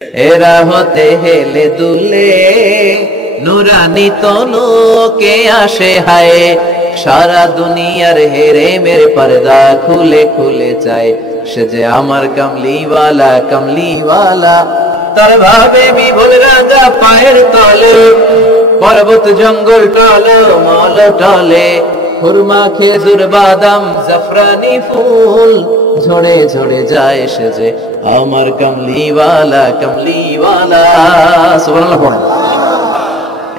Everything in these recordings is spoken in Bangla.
এরা হতে হেলে দুলে নুরানি তনু কে আসে হায়, সারা দুনিয়ার হেরে মেরে পর্দা খুলে খুলে চায়, সে যে আমার কমলিওয়ালা কমলিওয়ালা। তার ভাবে বিভোর রাজা পায়ের তলে, পর্বত জঙ্গল টলে মল টলে, খুরমা খেজুর বাদাম জাফরানি ফুল ঝরে ঝরে যায়, সে যে আমার কমলিওয়ালা কমলিওয়ালা। সুবহানাল্লাহ পড়েন।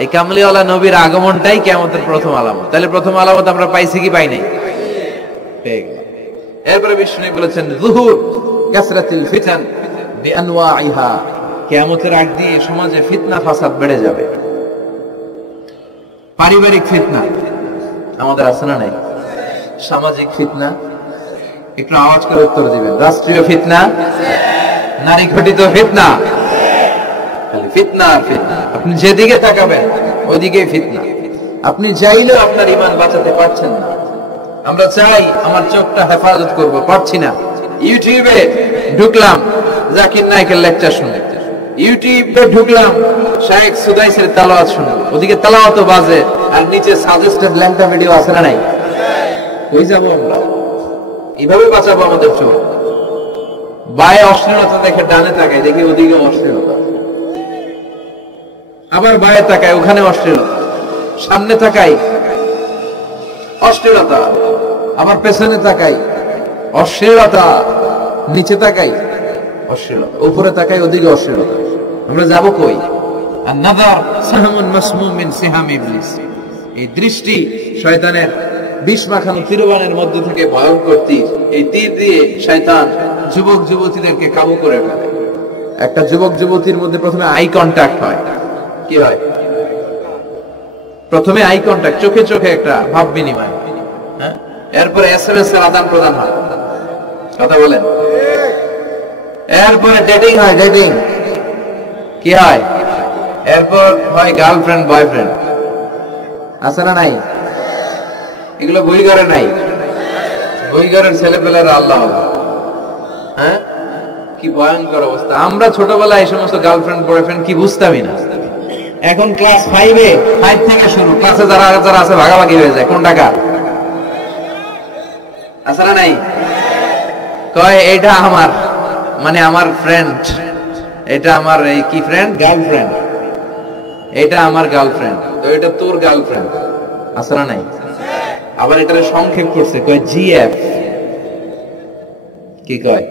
এই কামলিওয়ালা নবীর আগমনটাই কিয়ামতের প্রথম আলামত। তাহলে প্রথম আলামত আমরা পাইছি কি পাই নাই? পেয়ে গেলাম। এরপরে বিষ্ণু বলেছেন যুহুর কাসরাতিল ফিতান বিআনওয়াইহা, কিয়ামতের আগ দিয়ে সমাজে ফিতনা ফাসাদ বেড়ে যাবে। পারিবারিক ফিতনা আমাদের আছে না নাই? সামাজিক ফিতনা, একটু আওয়াজ করে উত্তর দিবেন। রাষ্ট্রীয় ফিতনা, নারী ঘটিত ফিতনা, খালি ফিতনা আর ফিতনা। আপনি যেদিকে তাকাবেন ওইদিকে ফিতনা। আপনি চাইলেও আপনার ঈমান বাঁচাতে পারছেন না। আমরা চাই আমার চোখটা হেফাজত করব, পারছি না। ইউটিউবে ঢুকলাম জাকির নায়েকের লেকচার শুনে, ইউটিউবে ঢুকলাম শায়েখ সুদাইসের তেলাওয়াত শুনে, ওদিকে তেলাওয়াতও বাজে আর নিচে সাজেস্টেড ল্যাংটা ভিডিও আছে না নাই? কই যাব আমরা? এইভাবে বাঁচাবো আমাদের চোখ। বায়ে অশ্লীলতা দেখে ডানে তাকাই, দেখি ওদিকে অশ্লীলতা, আবার বায়ে তাকাই ওখানে অশ্লীলতা, সামনে তাকাই অশ্লীলতা, আবার পেছনে তাকাই অশ্লীলতা, নিচে তাকাই অশ্লীলতা, উপরে তাকাই ওদিকে অশ্লীলতা। আমরা যাব কই? আন-নাযার সাহমুন মাসমুম মিন সিহাম ইবলিস। এই দৃষ্টি শয়তানের বিষ মাখানো তীরবানের মধ্য থেকে ভয়ঙ্কর তীর। এই তীর দিয়ে শয়তান যুবক যুবতীদেরকে কাবু করে ফেলে। একটা যুবক যুবতীর মধ্যে প্রথমে আই কন্টাক্ট হয়। কি হয়? প্রথমে আই কন্টাক্ট, চোখে চোখে একটা ভাব বিনিময়, হ্যাঁ? এরপরে এসএমএস এর আদান প্রদান হয়, কথা বলেন। এরপরে ডেটিং হয়, ডেটিং কি হয়? এরপর হয় গার্লফ্রেন্ড বয়ফ্রেন্ড, আছে না নাই? এগুলো বই করে নাই? বই করের ছেলেপেলেরা আল্লাহ, হ্যাঁ? কি ভয়ঙ্কর অবস্থা। আমরা ছোটবেলায় এই সমস্ত গার্লফ্রেন্ড বয়ফ্রেন্ড কি বুঝতামই না। এখন ক্লাস 5 থেকে শুরু, ক্লাসে যারা যারা আছে ভাগাভাগি হয়ে যায় কোন টাকা, আছে না নাই? কয় এটা আমার, মানে আমার ফ্রেন্ড, এটা আমার এই কি ফ্রেন্ড, গার্লফ্রেন্ড, এটা আমার গার্লফ্রেন্ড, তো এটা তোর গার্লফ্রেন্ড, আছে না নাই? আবার এটারে সংক্ষেপ করছে, কয় জিএফ। কি কয়?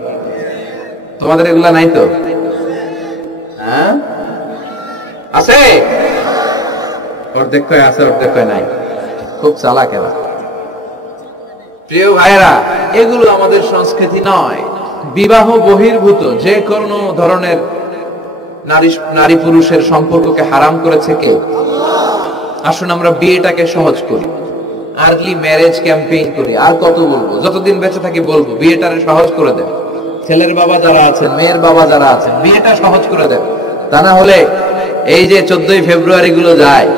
তোমাদের এগুলা নাই তো? হ্যাঁ আছে, অর্ধেক কয় আছে অর্ধেক কয় নাই। খুব চালাক এরা। প্রিয় ভাইরা, এগুলো আমাদের সংস্কৃতি নয়। বিবাহ বহির্ভূত যে কোনো ধরনের নারী পুরুষের সম্পর্ককে হারাম করেছে কে? আসুন আমরা বিয়েটাকে সহজ করি, আর্লি ম্যারেজ ক্যাম্পেইন করি। আর কত বলবো? যতদিন বেঁচে থাকি বলবো, বিয়েটারে সহজ করে দেন। ছেলের বাবা যারা আছেন, মেয়ের বাবা যারা আছেন, বিয়েটা সহজ করে দেন। তা না হলে এই যে 14ই ফেব্রুয়ারি গুলো যায়,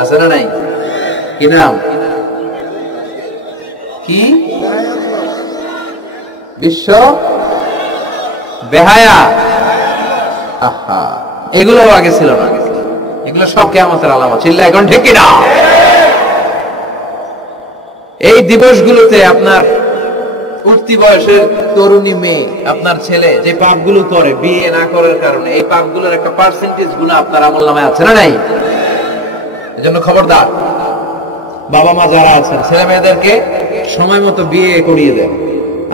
আছে না নাই? কি নাম? কি বিশ্ব বেহায়া, আহা, এগুলো আগে ছিল না। এগুলো সব কিয়ামতের আলামত। চিল্লা এখন ঠিক কিনা? এই দিবসগুলোতে আপনার উঠতি বয়সের তরুণী মেয়ে, আপনার ছেলে যে পাপগুলো করে বিয়ে না করার কারণে, এই পাপগুলোর একটা পার্সেন্টেজ গুলো আপনার আমলনামায় আছে না নাই? এজন্য খবরদার, বাবা মা যারা আছেন ছেলে মেয়েদেরকে সময় মতো বিয়ে করিয়ে দেন।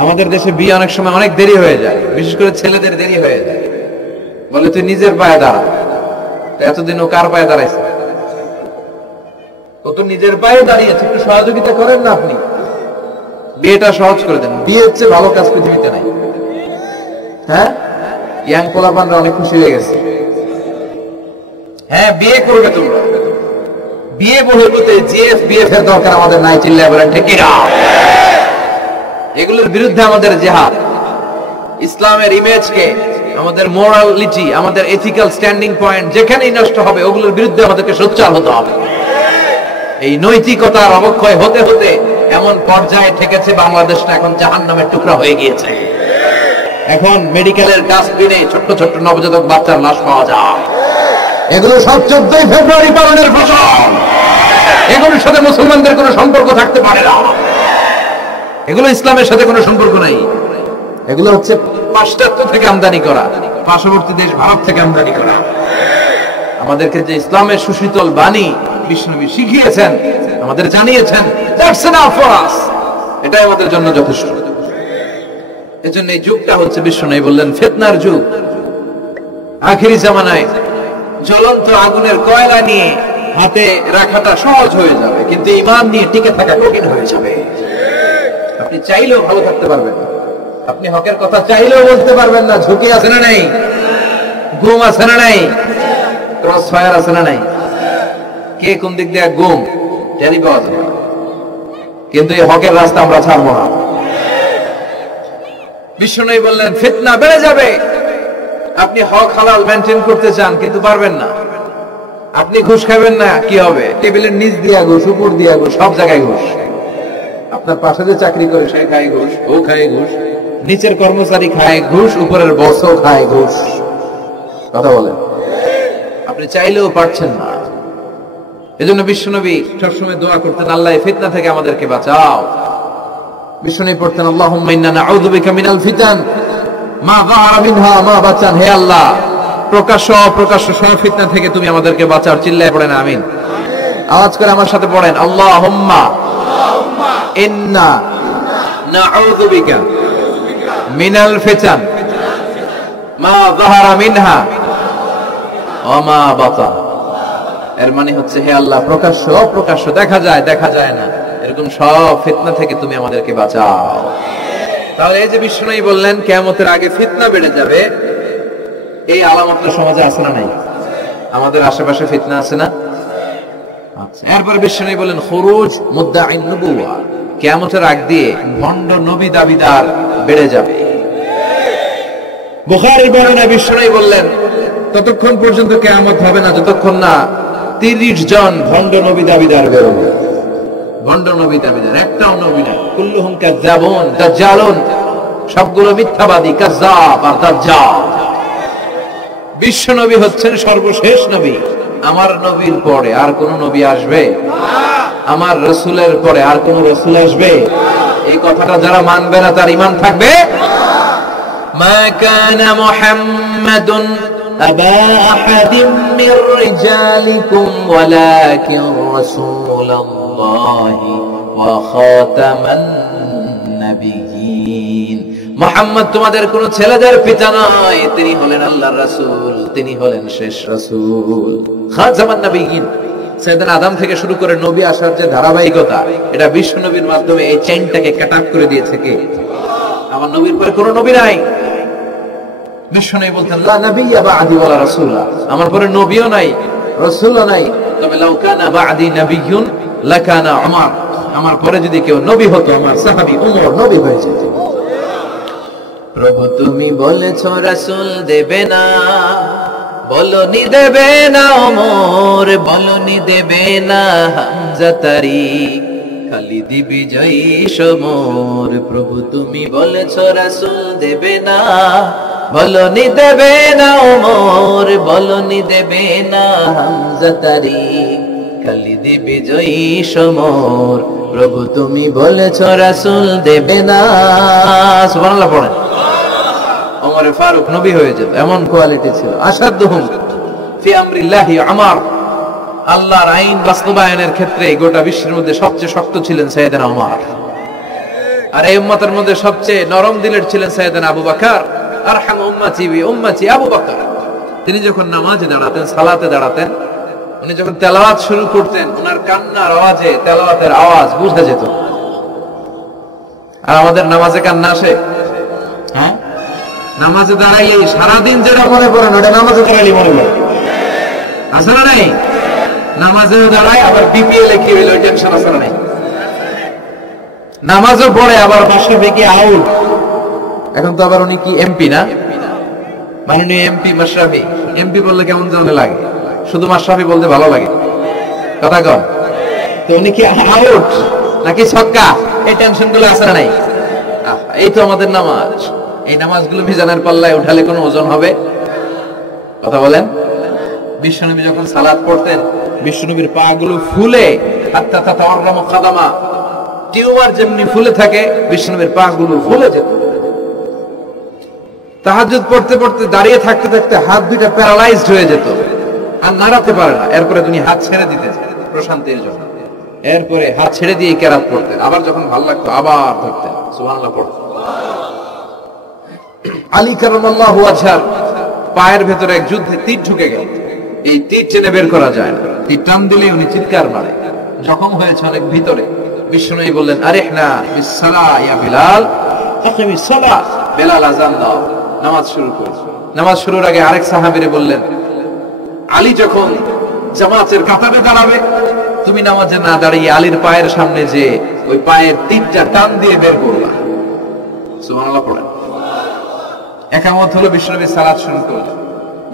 আমাদের দেশে বিয়ে অনেক সময় অনেক দেরি হয়ে যায়, বিশেষ করে ছেলেদের দেরি হয়ে যায়। বলে তুই নিজের পায়ে দাঁড়া। এতদিন ও কার পায়ে দাঁড়াইছে? ও তো নিজের পায়ে দাঁড়িয়েছে, একটু সহযোগিতা করেন না আপনি, বিয়েটা সহজ করে দেন। বিয়ে হচ্ছে ভালো কাজ পৃথিবীতে নাই। হ্যাঁ, ইয়াং পোলাপানরা অনেক খুশি হয়ে গেছে। হ্যাঁ, বিয়ে করবে তোমরা। বিয়ে বহির্ভূত জিএফ বিএফ এর দরকার আমাদের নাই। চিল্লায় বলেন ঠিক কিনা? এগুলোর বিরুদ্ধে আমাদের জিহাদ। ইসলামের ইমেজকে, আমাদের মোরালিটি, আমাদের এথিক্যাল স্ট্যান্ডিং পয়েন্ট যেখানেই নষ্ট হবে, ওগুলোর বিরুদ্ধে আমাদেরকে সোচ্চার হতে হবে। এই নৈতিকতার অবক্ষয় হতে হতে এমন পর্যায়ে ঠেকেছে বাংলাদেশটা এখন জাহান্নামের টুকরা হয়ে গিয়েছে। এখন মেডিকেলের ডাস্টবিনে ছোট্ট ছোট্ট নবজাতক বাচ্চার লাশ পাওয়া যায়। এগুলো সব 14 ফেব্রুয়ারি পালনের ফসল। এগুলোর সাথে মুসলমানদের কোনো সম্পর্ক থাকতে পারে না। এগুলো ইসলামের সাথে কোনো সম্পর্ক নাই। এগুলো হচ্ছে পাশ্চাত্য থেকে আমদানি করা, পার্শ্ববর্তী দেশ ভারত থেকে আমদানি করা। আমাদেরকে যে ইসলামের সুশীতল বাণী বিষ্ণুনবী শিখিয়েছেন, আমাদের জানিয়েছেন, দ্যাটস এনাফ ফর আস, এটাই আমাদের জন্য যথেষ্ট। এজন্য এই যুগটা হচ্ছে বিষ্ণুনবী বললেন ফিতনার যুগ। আখিরি জামানায় জ্বলন্ত আগুনের কয়লা নিয়ে হাতে রাখাটা সহজ হয়ে যাবে, কিন্তু ঈমান নিয়ে টিকে থাকা কঠিন হয়ে যাবে। আপনি চাইলেও ভালো থাকতে পারবেন না, আপনি হকের কথা চাইলেও বলতে পারবেন না। ঝুঁকি আছে না নাই? গুম আছে না নাই? ক্রস ফায়ার আছে না নাই? কে কোন দিক দিয়ে গুম জানি পাওয়া যাবে, কিন্তু এই হকের রাস্তা আমরা ছাড়বো না। বিষ্ণুনবী বললেন ফিতনা বেড়ে যাবে। আপনি হক হালাল মেনটেন করতে চান কিন্তু পারবেন না। আপনি ঘুষ খাবেন না, কি হবে? টেবিলের নিচ দিয়া ঘুষ, উপর দিয়া ঘুষ, সব জায়গায় ঘুষ। আপনার পাশে যে চাকরি করে সে খায় ঘুষ, ও খায় ঘুষ, নিচের কর্মচারী খায় ঘুষ, উপরের বসও খায় ঘুষ। কথা বলেন, আপনি চাইলেও পারছেন না। এজন্য বিশ্বনবী সবসময় দোয়া করতেন, আল্লাহ ফিতনা থেকে আমাদেরকে বাঁচাও। বিশ্বনবী পড়তেন আল্লাহুম্মা ইন্না নাউযু বিকা মিনাল ফিতান মা যাহারা মিনহা মা বাতান। হে আল্লাহ, প্রকাশ্য অপ্রকাশ্য সব ফিতনা থেকে তুমি আমাদেরকে বাঁচাও। চিল্লায় পড়েন আমিন। আওয়াজ করে আমার সাথে পড়েন আল্লাহুম্মা ইন্না নাউযু বিকা মিনাল ফিতান মা যাহারা মিনহা ওয়া মা বাতান। এর মানে হচ্ছে হে আল্লাহ, প্রকাশ্য অপ্রকাশ্য, দেখা যায় দেখা যায় না, এরকম সব ফিতনা থেকে তুমি আমাদেরকে বাঁচাও। তাহলে এই যে বিষ্ণুনবী বললেন কিয়ামতের আগে ফিতনা বেড়ে যাবে, এই আলামতটা সমাজে আছে না নাই? আমাদের আশেপাশে ফিতনা আছে না? আচ্ছা। এরপর বিষ্ণুনবী বললেন খুরুজ মুদ্দাঈন নবুওয়া, কিয়ামতের আগ দিয়ে ভণ্ড নবী দাবিদার বেড়ে যাবে। বুখারীর বর্ণনায় বিষ্ণুনবী বললেন ততক্ষণ পর্যন্ত কিয়ামত হবে না যতক্ষণ না 30 জন ভণ্ড নবী দাবিদার বেরোবে। ভণ্ড নবী দাবিদার একটাও নবী না, কুল্লুহুম কাযাবুন দাজ্জালুন, সবগুলো মিথ্যাবাদী, কাযাব আর দাজ্জাল। বিশ্ব নবী হচ্ছেন সর্বশেষ নবী। আমার নবীর পরে আর কোন নবী আসবে? আমার রাসূলের পরে আর কোন রাসূল আসবে? এই কথাটা যারা মানবে না তার ঈমান থাকবে? মা কানা মুহাম্মাদুন আবা আহাদিম মির রিজালিকুম ওয়ালাকিন রাসূলুল্লাহি ওয়া খাতামান নাবিয়্যিন। মুহাম্মদ তোমাদের কোন ছেলেদের পিতা নয়, তিনি হলেন আল্লাহর রাসূল, তিনি হলেন শেষ রাসূল, খাতামান নাবিয়্যিন। সাইয়েদনা আদম থেকে শুরু করে নবী আসার যে ধারাবাহিকতা, এটা বিশ্ব নবীর মাধ্যমে এই চেইনটাকে কাট আপ করে দিয়েছে কে? আমার নবীর পরে কোন নবী নাই। বিশ্ব নবী বলতেন লা নাবিয়্যা বা'দি ওয়ালা রাসূলা, আমার পরে নবীও নাই রাসূলও নাই। তবে লাউ কানা বা'দি নাবিয়্যুন লাকানা উমর, আমার পরে যদি কেউ নবী হতো আমার সাহাবী উমর নবী হয়ে যেত। প্রভু তুমি বলেছো রাসূল দেবে না, বলনি দেবে না ওমর, বলনি দেবে না হামজা তারি, খালিদ বিজয়ী সমর। প্রভু তুমি বলেছো রাসূল দেবে না, বলনি দেবে না ওমর, বলনি দেবে না হামজা তারি, খালিদ বিজয়ী সমর। প্রভু তুমি বলেছো রাসূল দেবে না। সুবহানাল্লাহ পড়েন। ওমরে ফারুক নবী হয়ে যেত, এমন কোয়ালিটি ছিল। আসাদুহুম ফি আমরিল্লাহি উমর, আল্লাহর আইন বাস্তবায়নের ক্ষেত্রে গোটা বিশ্বের মধ্যে সবচেয়ে শক্ত ছিলেন সাইয়েদনা উমর। আর এই উম্মতের মধ্যে সবচেয়ে নরম দিলের ছিলেন সাইয়েদনা আবু বকর। আরহাম উম্মতি বি উম্মতি আবু বকর। তিনি যখন নামাজে দাঁড়াতেন, সালাতে দাঁড়াতেন, উনি যখন তেলাওয়াত শুরু করতেন, ওনার কান্নার আওয়াজে তেলাওয়াতের আওয়াজ বুঝা যেত। আর আমাদের নামাজে কান্না আসে? হ্যাঁ, নামাজে দাঁড়াইলে সারাদিন যেটা মনে পড়ে না ওটা নামাজে দাঁড়াইলে মনে পড়ে, আছে না নাই? নামাজেও দাঁড়ায় আবার বিপিএল কি হইল ওই টেনশন আছে না নাই? নামাজও পড়ে আবার মাশরাফি কি আউট। এখন তো আবার উনি কি এমপি না, মাননীয় এমপি মাশরাফি। এমপি বললে কেমন যেন লাগে, শুধু মাশরাফি বলতে ভালো লাগে, কথা কন। তো উনি কি আউট নাকি ছক্কা, এই টেনশন গুলো আছে না নাই? এই তো আমাদের নামাজ, এই নামাজগুলো মিজানের পাল্লায় উঠালে কোনো ওজন হবে? কথা বলেন। বিশ্বনবী যখন সালাত পড়তেন, বিশ্বনবীর পা গুলো ফুলে হাত্তা তাতাওয়াররামু কাদামা, টিউমার যেমনি ফুলে থাকে বিশ্বনবীর পা গুলো ফুলে যেত। তাহাজ্জুদ পড়তে পড়তে দাঁড়িয়ে থাকতে থাকতে হাত দুইটা প্যারালাইজড হয়ে যেত, আর নাড়াতে পারে না। এরপরে তিনি হাত ছেড়ে দিতেন প্রশান্তির জন্য। এরপরে হাত ছেড়ে দিয়ে কেরাত পড়তেন, আবার যখন ভালো লাগতো আবার ধরতেন, সুবহানাল্লাহ পড়তেন। আলী কারামাল্লাহু ওয়াজহার পায়ের ভেতরে এক যুদ্ধে তীর ঢুকে গেল। এই তীর টেনে বের করা যায় না, তীর টান দিলে উনি চিৎকার মারে, জখম হয়েছে অনেক ভিতরে। বিশ্বনবী বললেন, আরিহনা বিসসালাহ ইয়া বিলাল, আকিমিস সালাহ, বেলাল আযান দাও, নামাজ শুরু করো। নামাজ শুরুর আগে আরেক সাহাবীরে বললেন, আলী যখন জামাতের কাতারে দাঁড়াবে, তুমি নামাজে না দাঁড়িয়ে আলীর পায়ের সামনে যে ওই পায়ের তীরটা টান দিয়ে বের করবা। সুবহানাল্লাহ পড়েন। একামত হলো, বিশ্বনবী সালাত শুরু করলেন।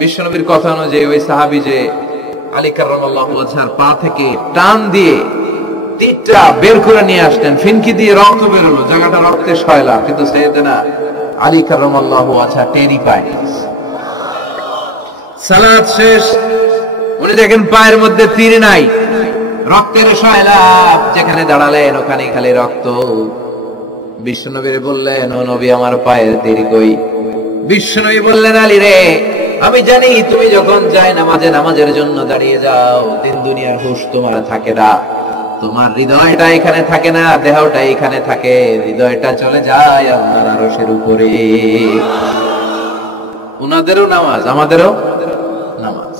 বিশ্বনবীর কথা অনুযায়ী ওই সাহাবী যে আলী কারামাল্লাহু ওয়াজহার পা থেকে টান দিয়ে তীরটা বের করে নিয়ে আসলেন, ফিনকি দিয়ে রক্ত বের হলো, জায়গাটা রক্তে সয়লা, কিন্তু সাইয়েদনা আলী কারামাল্লাহু ওয়াজহা টেরি পায়। সালাত শেষ, উনি দেখেন পায়ের মধ্যে তীর নাই, রক্তের সয়লাব, যেখানে দাঁড়ালেন ওখানে খালি রক্ত। বিশ্বনবীরে বললেন, ও নবী আমার পায়ের তীর কই? বিশ্বনবী বললেন, আলী রে, আমি জানি তুমি যখন যায় নামাজে নামাজের জন্য দাঁড়িয়ে যাও, দিন দুনিয়ার হুঁশ তোমার থাকে না, তোমার হৃদয়টা এখানে থাকে না, দেহটা এখানে থাকে, হৃদয়টা চলে যায় আল্লাহর আরশের উপরে। উনাদেরও নামাজ, আমাদেরও নামাজ।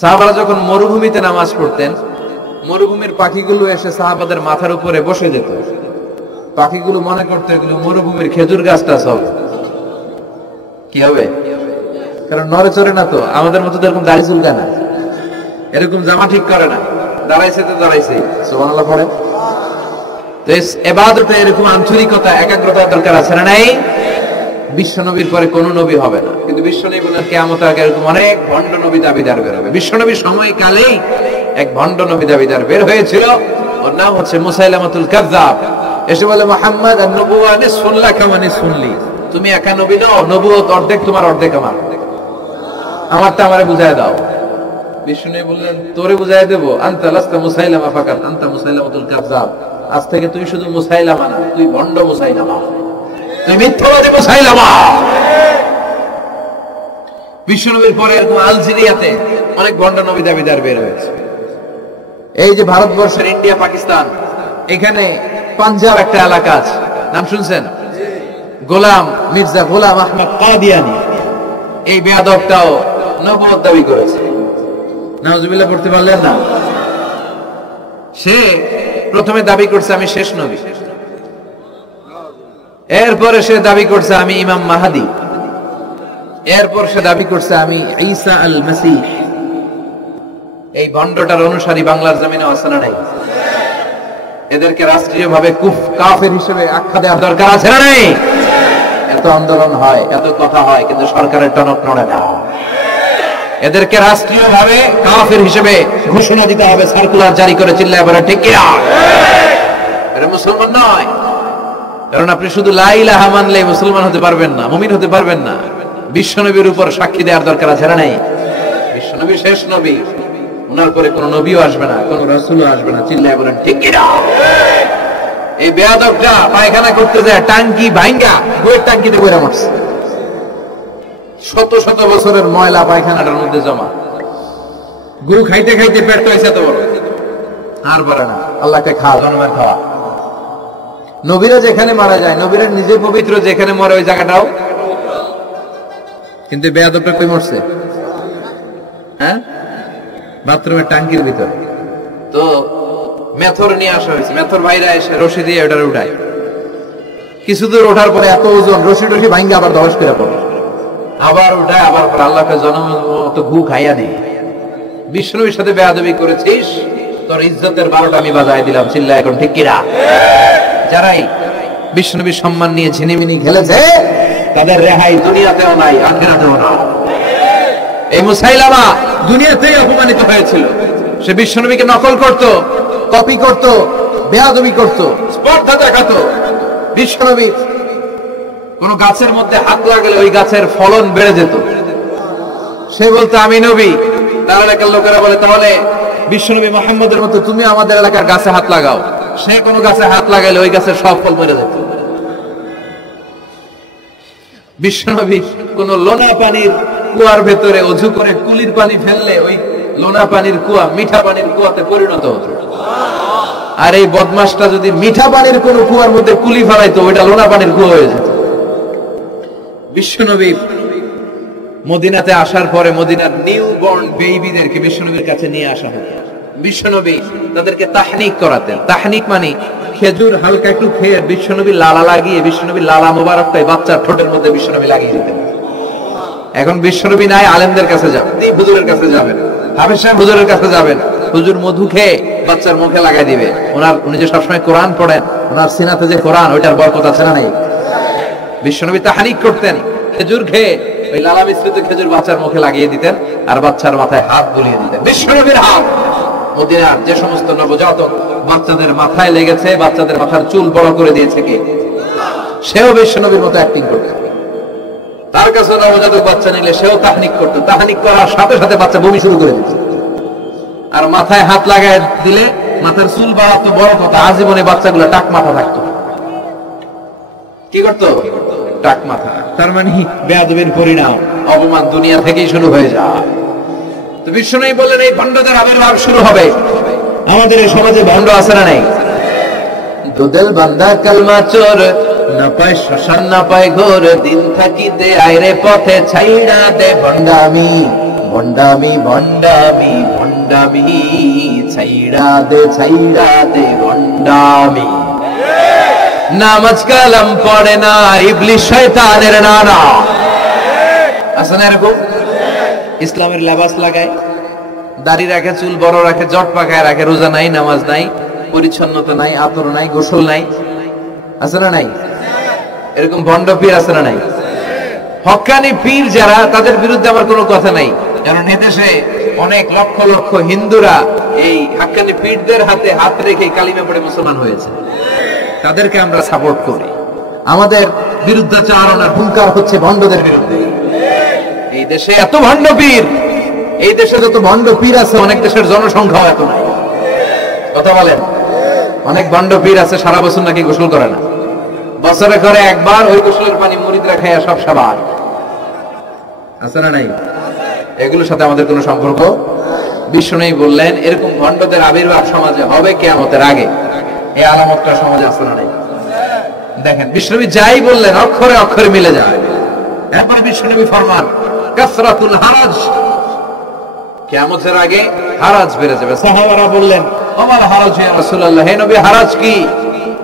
সাহাবারা যখন মরুভূমিতে নামাজ পড়তেন, মরুভূমির পাখিগুলো এসে সাহাবাদের মাথার উপরে বসে যেত। পাখিগুলো মনে করতো এগুলো মরুভূমির খেজুর গাছটা সব কি হবে, কারণ নড়ে চড়ে না তো, আমাদের মতো এরকম দাড়ি চুলকায় না, এরকম জামা ঠিক করে না, দাঁড়াইছে তো দাঁড়াইছে। সুবহানাল্লাহ পড়ে। তো ইবাদতে এরকম আন্তরিকতা, একাগ্রতা দরকার আছে না নাই? বিশ্বনবীর পরে কোন নবী হবে না, কিন্তু বিশ্বনবী বলেন কিয়ামতের আগে এরকম অনেক ভণ্ড নবী দাবিদার বের হবে। বিশ্বনবীর সময়কালেই এক ভণ্ড নবী দাবিদার বের হয়েছিল, ওর নাম হচ্ছে মুসাইলামাতুল কাযযাব। এসে বলে, মুহাম্মদ আন-নবুওয়া নিসফুন লাকা ওয়া নিসফুন লি, তুমি একা নবী নও, নবুয়ত অর্ধেক তোমার অর্ধেক আমার, আমারটা আমারে বুঝায় দাও। বিষ্ণু বললেন, তোরে বুঝায় দেবো, আনতা লাস্তা মুসাইলামা ফাকাত, আনতা মুসাইলামাতুল কাযযাব, আজ থেকে তুই শুধু মুসাইলামা না, তুই ভণ্ড মুসাইলামা, তুই মিথ্যাবাদী মুসাইলামা। বিশ্বনবীর পরে এরকম আলজেরিয়াতে অনেক ভণ্ড নবী দাবিদার বের হয়েছে। এই যে ভারতবর্ষের ইন্ডিয়া পাকিস্তান, এখানে পাঞ্জাব একটা এলাকা আছে, নাম শুনছেন? গোলাম মির্জা গোলাম আহমদ কাদিয়ানি, এই বেয়াদবটাও নবুয়ত দাবি করেছে। নাউজুবিল্লাহ পড়তে পারলেন না? সে প্রথমে দাবি করছে আমি শেষ নবী, এরপরে সে দাবি করছে আমি ইমাম মাহাদি, এরপর সে দাবি করছে আমি ঈসা আল মাসীহ। এই ভণ্ডটার অনুসারী বাংলার জমিনে আছে না নাই? এদেরকে রাষ্ট্রীয়ভাবে কাফের হিসেবে আখ্যা দেওয়ার দরকার আছে না নাই? এত আন্দোলন হয়, এত কথা হয়, কিন্তু সরকারের টনক নড়ে না। এদেরকে রাষ্ট্রীয়ভাবে কাফের হিসেবে ঘোষণা দিতে হবে, সার্কুলার জারি করে চিল্লায় বলে ঠিক কিনা? এরা মুসলমান নয়, কারণ আপনি শুধু লা ইলাহা মানলে মুসলমান হতে পারবেন না, মুমিন হতে পারবেন না। বিশ্বনবীর উপর সাক্ষী দেওয়ার দরকার আছে না নাই? বিশ্বনবী শেষ নবী, ওনার পরে কোন নবীও আসবে না, কোন রাসূলও আসবে না, চিল্লায় বলেন ঠিক কিনা? এই বেয়াদবটা পায়খানা করতে যায়, টাঙ্কি ভাঙ্গা বইয়ের টাঙ্কিতে বইরা মারছে, শত শত বছরের ময়লা পায়খানাটার মধ্যে জমা, গরু খাইতে খাইতে পেট হয়েছে এত বড়, আর পারে না। আল্লাহকে খাওয়া, জনমের খাওয়া। নবীরা যেখানে মারা যায়, নবীরা নিজে পবিত্র, যেখানে মরে ওই জায়গাটাও, কিন্তু বেয়াদবটা কই মরছে? হ্যাঁ, বাথরুমের টাঙ্কির ভিতর। তো মেথর নিয়ে আসা হয়েছে, মেথর ভাইরা এসে রশি দিয়ে ওটার উঠায়, কিছু দূর ওঠার পরে এত ওজন, রশি টশি ভাঙ্গে আবার ধস করে পড়ে, আবার উঠায়, আবার আল্লাহকে জনম মতো ঘু খাইয়া নেই। বিষ্ণুর সাথে বেয়াদবি করেছিস, তোর ইজ্জতের 12টা আমি বাজায় দিলাম, চিল্লা এখন ঠিক কিনা? যারাই বিষ্ণুবীর সম্মান নিয়ে ঝিনিমিনি খেলেছে, তাদের রেহাই দুনিয়াতেও নাই, আখিরাতেও না। এই মুসাইলামা দুনিয়াতেই অপমানিত হয়েছিল। সে বিশ্বনবীকে নকল করত, কপি করত, বেয়াদবি করত, স্পর্ধা দেখাতো। বিশ্বনবী কোন গাছের মধ্যে হাত লাগালে ওই গাছের ফলন বেড়ে যেত। সে বলতো আমি নবী। তার এলাকার লোকেরা বলে তাহলে বিশ্বনবী মুহাম্মদের মতো তুমি আমাদের এলাকার গাছে হাত লাগাও। সে কোন গাছে হাত লাগাইলে ওই গাছের সব ফল মরে যেত। বিশ্বনবী কোন লোনা পানির কুয়ার ভেতরে অজু করে কুলির পানি ফেললে ওই লোনা পানির কুয়া মিঠা পানির কুয়াতে পরিণত হতো। আর এই বদমাসটা যদি মিঠা পানির কোন কুয়ার মধ্যে কুলি ফেলাইতো ওইটা লোনা পানির কুয়া হয়ে যেত। বিশ্বনবী মদিনাতে আসার পরে মদিনার নিউ বর্ন বেবিদেরকে বিশ্বনবীর কাছে নিয়ে আসা হতো। বিশ্বনবী তাদেরকে তাহনিক করাতেন। তাহনিক মানে খেজুর হালকা একটু খেয়ে বিশ্বনবী লালা লাগিয়ে বিশ্বনবী লালা মোবারকটাই বাচ্চার ঠোঁটের মধ্যে বিশ্বনবী লাগিয়ে দিতেন। এখন বিশ্বনবী নাই, আলেমদের কাছে যাবেন, হুজুরের কাছে যাবেন, হাফেজ সাহেব হুজুরের কাছে যাবেন, হুজুর মধু খেয়ে বাচ্চার মুখে লাগাই দিবে। উনি যে সবসময় কোরআন পড়েন, ওনার সিনাতে যে কোরআন ওইটার বরকত আছে না নাই? বিশ্বনবী তাহনিক করতেন, খেজুর খেয়ে ওই লালা মিশ্রিত খেজুর বাচ্চার মুখে লাগিয়ে দিতেন আর বাচ্চার মাথায় হাত বুলিয়ে দিতেন। বিশ্বনবীর হাত মদিনার যে সমস্ত নবজাতক বাচ্চাদের মাথায় লেগেছে, বাচ্চাদের মাথার চুল বড় করে দিয়েছে কে? সেও বিশ্বনবীর মতো অ্যাক্টিং করতেন। তার কাছে নবজাতক বাচ্চা নিলে সেও তাহনিক করতো। তাহনিক করার সাথে সাথে বাচ্চা বমি শুরু করে দিত। আর মাথায় হাত লাগায় দিলে মাথার চুল বাড়াতো, বড় কথা আজীবনে বাচ্চাগুলো টাক মাথা থাকতো। কি করতো? টাক মাথা। তার মানে বেয়াদবির পরিণাম, অপমান দুনিয়া থেকেই শুরু হয়ে যায়। তো বিশ্বনবী বললেন এই ভণ্ডদের আবির্ভাব শুরু হবে। আমাদের এই সমাজে ভণ্ড আছে না নাই? দুদেল বান্দা কালমা চোর, না পায় শ্মশান না পায় ঘোর, দিন থাকিতে আইরে পথে ছাইড়া দে ভণ্ডামি, ভণ্ডামি ভণ্ডামি ভণ্ডামি, ছাইড়া দে ভণ্ডামি। নামাজ কালাম পড়ে না, ইবলিস শয়তানের নানা। আছে না এরকম? ইসলামের লেবাস লাগায়, দাড়ি রাখে, চুল বড় রাখে, জট পাকায় রাখে, রোজা নাই, নামাজ নাই, পরিচ্ছন্নতা নাই, আতর নাই, গোসল নাই। আছে না নাই? এরকম ভণ্ড পীর আছে না নাই? হক্কানি পীর যারা, তাদের বিরুদ্ধে আমার কোনো কথা নাই। কারণ এদেশে অনেক লক্ষ লক্ষ হিন্দুরা এই হক্কানি পীরদের হাতে হাত রেখে কালিমা পড়ে মুসলমান হয়েছে। তাদেরকে আমরা সাপোর্ট করি। আমাদের বিরুদ্ধাচারণ আর হুঙ্কার হচ্ছে ভণ্ডদের বিরুদ্ধে। এই দেশে এত ভণ্ড পীর, এই দেশে যত ভণ্ড পীর আছে অনেক দেশের জনসংখ্যাও এত নাই। কথা বলেন? অনেক ভণ্ড পীর আছে সারা বছর নাকি গোসল করে না, বছরে করে একবার, ওই গোসলের পানি মুরিদরা খায় সব সাবান। আছে না নাই? এগুলোর সাথে আমাদের কোনো সম্পর্ক। বিশ্বনবী বললেন এরকম ভণ্ডদের আবির্ভাব সমাজে হবে কিয়ামতের আগে। এই আলামতটা সমাজে আছে না নাই? দেখেন বিশ্বনবী যাই বললেন অক্ষরে অক্ষরে মিলে যায়। এরপরে বিশ্বনবী ফরমান কাসরাতুল হারাজ, কিয়ামতের আগে হারাজ বেড়ে যাবে। সাহাবারা বললেন আমার হারাজ ইয়া রাসূলুল্লাহ, হে নবী হারাজ কি?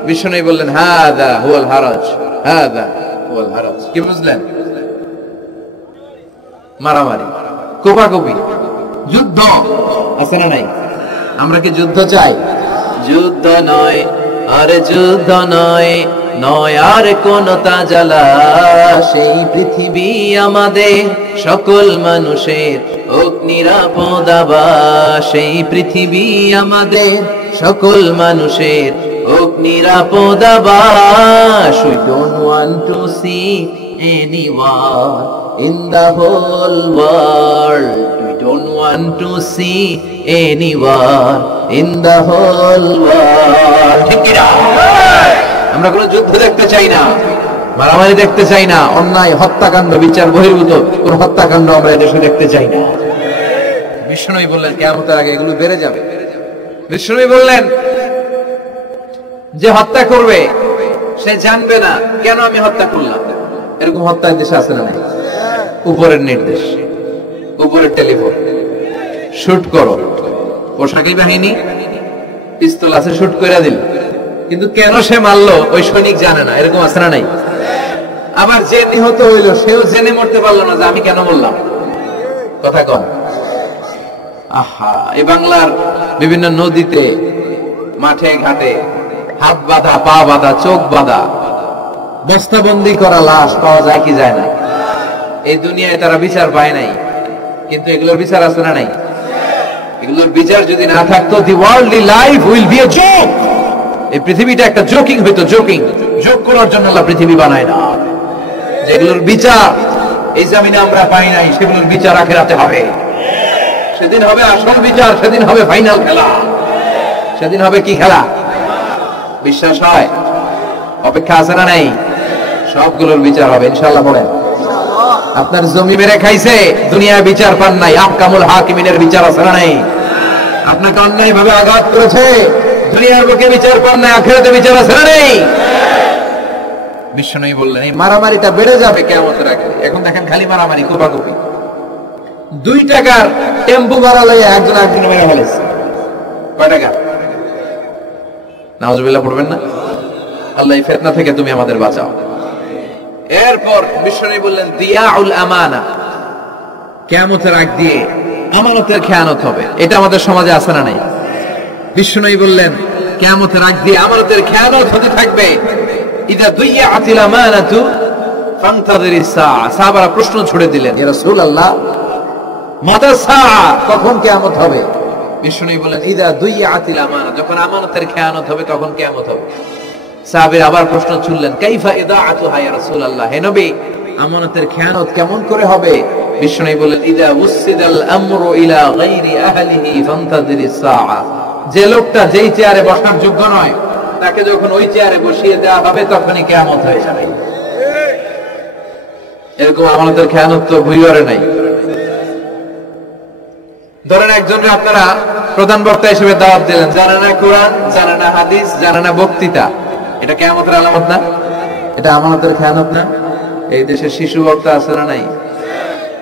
বিশ্বনবী বললেন হাদা হুয়াল হারাজ, হাদা হুয়াল হারাজ। কি বুঝলেন? মারামারি, কোপাকুপি, যুদ্ধ। আছে না নাই? আমরা কি যুদ্ধ চাই? যুদ্ধ নয় আরে যুদ্ধ নয়, নয় আর কোন তাজালা, সেই পৃথিবী আমাদের সকল মানুষের হোক নিরাপদ আবাস, সেই পৃথিবী আমাদের সকল মানুষের হোক নিরাপদ আবাস। We don't want to see anyone in the whole world, we don't want to see anyone in the whole world. আমরা কোন যুদ্ধ দেখতে চাই না, মারামারি দেখতে চাই না, অন্যায় হত্যাকাণ্ড বিচার বহির্ভূত কোন হত্যাকাণ্ড আমরা এদেশে দেখতে চাই না। বিশ্বনবী বললেন কিয়ামতের আগে এগুলো বেড়ে যাবে। বিশ্বনবী বললেন যে হত্যা করবে সে জানবে না কেন আমি হত্যা করলাম। এরকম হত্যা দেশে আছে না নাই? উপরের নির্দেশ, উপরের টেলিফোন, শুট করো, পোশাকি বাহিনী পিস্তল আছে, শুট করে দিল, কিন্তু কেন সে মারলো ওই সৈনিক জানে না। এরকম আছে না নাই? আবার যে নিহত হইল সেও জেনে মরতে পারলো না যে আমি কেন বললাম। কথা কম। আহা, এই বাংলার বিভিন্ন নদীতে, মাঠে ঘাটে হাত বাঁধা, পা বাঁধা, চোখ বাঁধা, বস্তাবন্দি করা লাশ পাওয়া যায় কি যায় না? এই দুনিয়ায় তারা বিচার পায় নাই, কিন্তু এগুলোর বিচার আছে না নাই? এগুলোর বিচার যদি না থাকতো, the worldly life will be a joke. এই পৃথিবীটা একটা জোকিং হইতো, জোকিং। জোক করার জন্য আল্লাহ পৃথিবী বানায় না। যেগুলোর বিচার এই জমিনে আমরা পাই নাই, সেগুলোর বিচার আখিরাতে হবে। সেদিন হবে আসল বিচার, সেদিন হবে ফাইনাল খেলা। সেদিন হবে কি খেলা? বিশ্বাস হয়? অপেক্ষা আছে না নাই? সবগুলোর বিচার হবে ইনশাআল্লাহ। বলেন, আপনার জমি মেরে খাইছে, দুনিয়ায় বিচার পান নাই, আহকামুল হাকিমিনের বিচার আছে না নাই? আপনাকে অন্যায় ভাবে আঘাত করেছে, দুনিয়ার বুকে বিচার পান নাই, আখিরাতে বিচার আছে না নাই? বিশ্বনবী বললেন এই মারামারিটা বেড়ে যাবে কিয়ামতের আগে। এখন দেখেন খালি মারামারি, কোপাকুপি। 2 টাকার টেম্পু ভাড়া লইয়া একজন আরেকজনের মেরে ফেলেছে। কয় টাকা? নাউজুবিল্লাহ পড়বেন না? আল্লাহ এই ফিতনা থেকে তুমি আমাদের বাঁচাও। এরপর বিশ্বনবী বললেন দিয়াউল আমানা, কিয়ামতের আগ দিয়ে আমানতের খেয়ানত হবে। এটা আমাদের সমাজে আছে না নাই? বিশ্বনবী বললেন কিয়ামতের আগ দিয়ে আমানতের খেয়ানত হতে থাকবে। ইদা দুইয়াতিল আমানাতু ফান্তাযিরিস সাআ। সাহাবারা প্রশ্ন ছুড়ে দিলেন, ইয়া রাসূলুল্লাহ মাতা সাআ, কখন কিয়ামত হবে? বিশ্বনবী বললেন ইদা দুইয়াতিল আমানা, যখন আমানতের খেয়ানত হবে তখন কিয়ামত হবে। সাহাবীরা আবার প্রশ্ন ছুড়লেন, কাইফা ইদাআতুহা ইয়া রাসূলুল্লাহ, হে নবী আমানতের খেয়ানত কেমন করে হবে? বিশ্বনবী বললেন ইদা উসিদাল আমরু ইলা গায়রি আহলিহি ফান্তাযিরিস সাআ, যে লোকটা যেই চেয়ারে বসার যোগ্য নয় তাকে যখন ওই চেয়ারে বসিয়ে দেওয়া হবে তখনই কিয়ামত হয়ে যাবে। এরকম আমানতের খেয়ানত তো ভুইয়ারে নাই। ধরেন একজনকে আপনারা প্রধান বক্তা হিসেবে দাওয়াত দিলেন, জানে না কোরআন, জানে না হাদিস, জানে না বক্তৃতা, এটা কিয়ামতের আলামত না? এটা আমানতের খেয়ানত না? এই দেশে শিশু বক্তা আছে না নাই?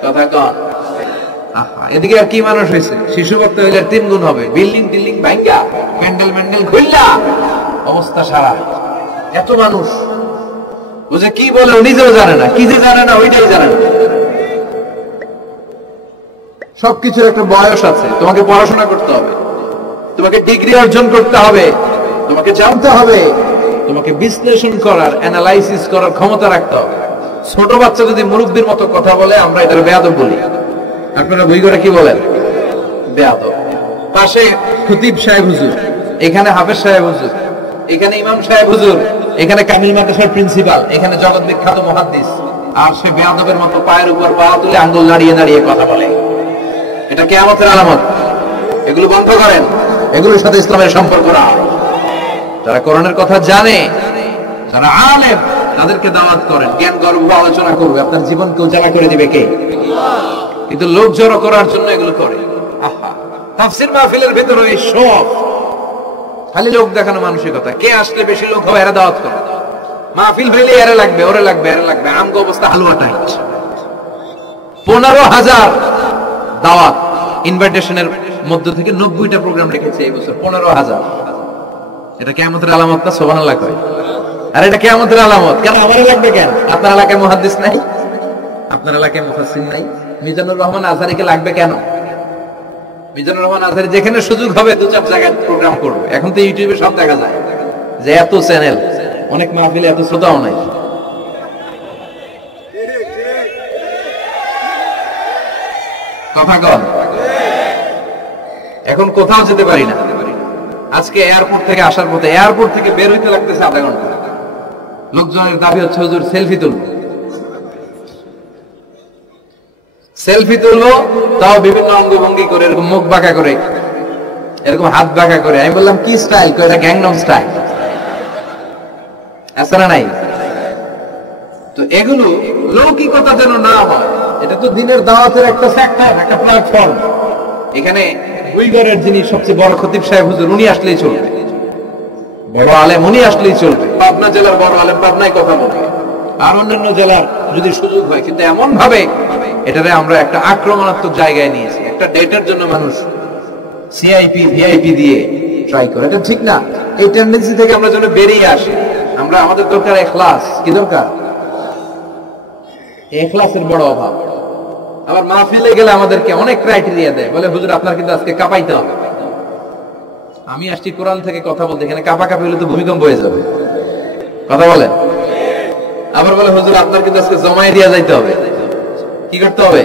কথা কন। এদিকে আর কি মানুষ হয়েছে? শিশু বক্তা হইলে 3 গুণ হবে, বিল্ডিং টিল্ডিং ভাঙ্গা, প্যান্ডেল খুললা, অবস্থা সারা। এত মানুষ বুঝে কি বলে নিজেও জানে না, কি যে জানে না ওইটাই জানে না। সবকিছুর একটা বয়স আছে। তোমাকে পড়াশোনা করতে হবে, তোমাকে ডিগ্রি অর্জন করতে হবে, তোমাকে জানতে হবে, তোমাকে বিশ্লেষণ করার, অ্যানালাইসিস করার ক্ষমতা রাখতে হবে। ছোট বাচ্চা যদি মুরব্বির মতো কথা বলে আমরা এটার বেয়াদব বলি। আপনারা বই করে কি বলেন? বেয়াদব। পাশে খতিব সাহেব হুজুর, এখানে হাফেজ সাহেব হুজুর, এখানে ইমাম সাহেব হুজুর, এখানে কামিল মাদ্রাসার প্রিন্সিপাল, এখানে জগৎ বিখ্যাত মুহাদ্দিস, আর সে বেয়াদবের মতো পায়ের উপর পা তুলে আঙ্গুল নাড়িয়ে নাড়িয়ে কথা বলে। এটা কিয়ামতের আলামত। এগুলো বন্ধ করেন, এগুলোর সাথে ইসলামের সম্পর্ক রাখ। যারা কোরআনের কথা জানে, যারা আলেম, তাদেরকে দাওয়াত করেন, জ্ঞান গর্ব আলোচনা করবে। আপনার জীবনকে উজালা করে দিবে কে? কিন্তু লোক জড়ো করার জন্য এগুলো করে। তাফসীর মাহফিলের ভিতরে এই সব খালি লোক দেখানো মানসিকতা। কে আসলে বেশি লোক হবে এরা দাওয়াত করে। মাহফিল হইলে এরা লাগবে, ওরে লাগবে, এরা লাগবে। আমগো অবস্থা হালুয়া টাইট। 15,000 দাওয়াত ইনভাইটেশনের মধ্য থেকে 90টা প্রোগ্রাম রেখেছে এই বছর। 15,000। এটা কিয়ামতের আলামত না? সুবহানাল্লাহ কয়। আর এটা কিয়ামতের আলামত। কেন আমারে লাগবে কেন? আপনার এলাকায় মুহাদ্দিস নাই? আপনার এলাকায় মুফাসসির নাই? মিজানুর রহমান আজহারীকে লাগবে কেন? মিজানুর রহমান আজহারী যেখানে সুযোগ হবে 2-4 জায়গায় প্রোগ্রাম করবে। এখন তো ইউটিউবে সব দেখা যায় যে এত চ্যানেল, অনেক মাহফিলে এত শ্রোতাও নাই। কথা কন। এখন কোথাও যেতে পারি না। আজকে এয়ারপোর্ট থেকে আসার পথে, এয়ারপোর্ট থেকে বের হইতে লাগতেছে আধা ঘন্টা। লোকজনের দাবি হচ্ছে হুজুর সেলফি তুলবো, সেলফি তুলবো, তাও বিভিন্ন অঙ্গভঙ্গি করে, এরকম মুখ বাঁকা করে, এরকম হাত বাঁকা করে। আমি বললাম কি স্টাইল? এটা গ্যাংনম স্টাইল। আছে না নাই? তো এগুলো লৌকিকতা যেন না হয়। এটা তো দিনের দাওয়াতের একটা সেক্টর, একটা প্ল্যাটফর্ম। এখানে উইগরের যিনি সবচেয়ে বড় খতিব সাহেব হুজুর, উনি আসলেই চলবে। বড় আলেম উনি আসলেই চলবে। পাবনা জেলার বড় আলেম পাবনায় কথা বলবে, আর অন্যান্য জেলার যদি সুযোগ হয়। কিন্তু এমন ভাবে এটারে আমরা একটা আক্রমণাত্মক জায়গায় নিয়েছি। একটা ডেটের জন্য মানুষ সিআইপি ভিআইপি দিয়ে ট্রাই করে, এটা ঠিক না। এই টেন্ডেন্সি থেকে আমরা যেন বেরিয়ে আসি। আমরা আমাদের দরকার ইখলাস। কি দরকার? ইখলাসের বড় অভাব। আবার মাহফিলে গেলে আমাদেরকে অনেক ক্রাইটেরিয়া দেয়, বলে হুজুর আপনার কিন্তু আজকে কাঁপাইতে হবে। আমি আসছি কোরআন থেকে কথা বলতে, এখানে কাঁপাকাঁপি হলে তো ভূমিকম্প হয়ে যাবে। কথা বলেন। আবার বলে হুজুর আপনার কিন্তু আজকে জমাই দিয়া যাইতে হবে। কি করতে হবে?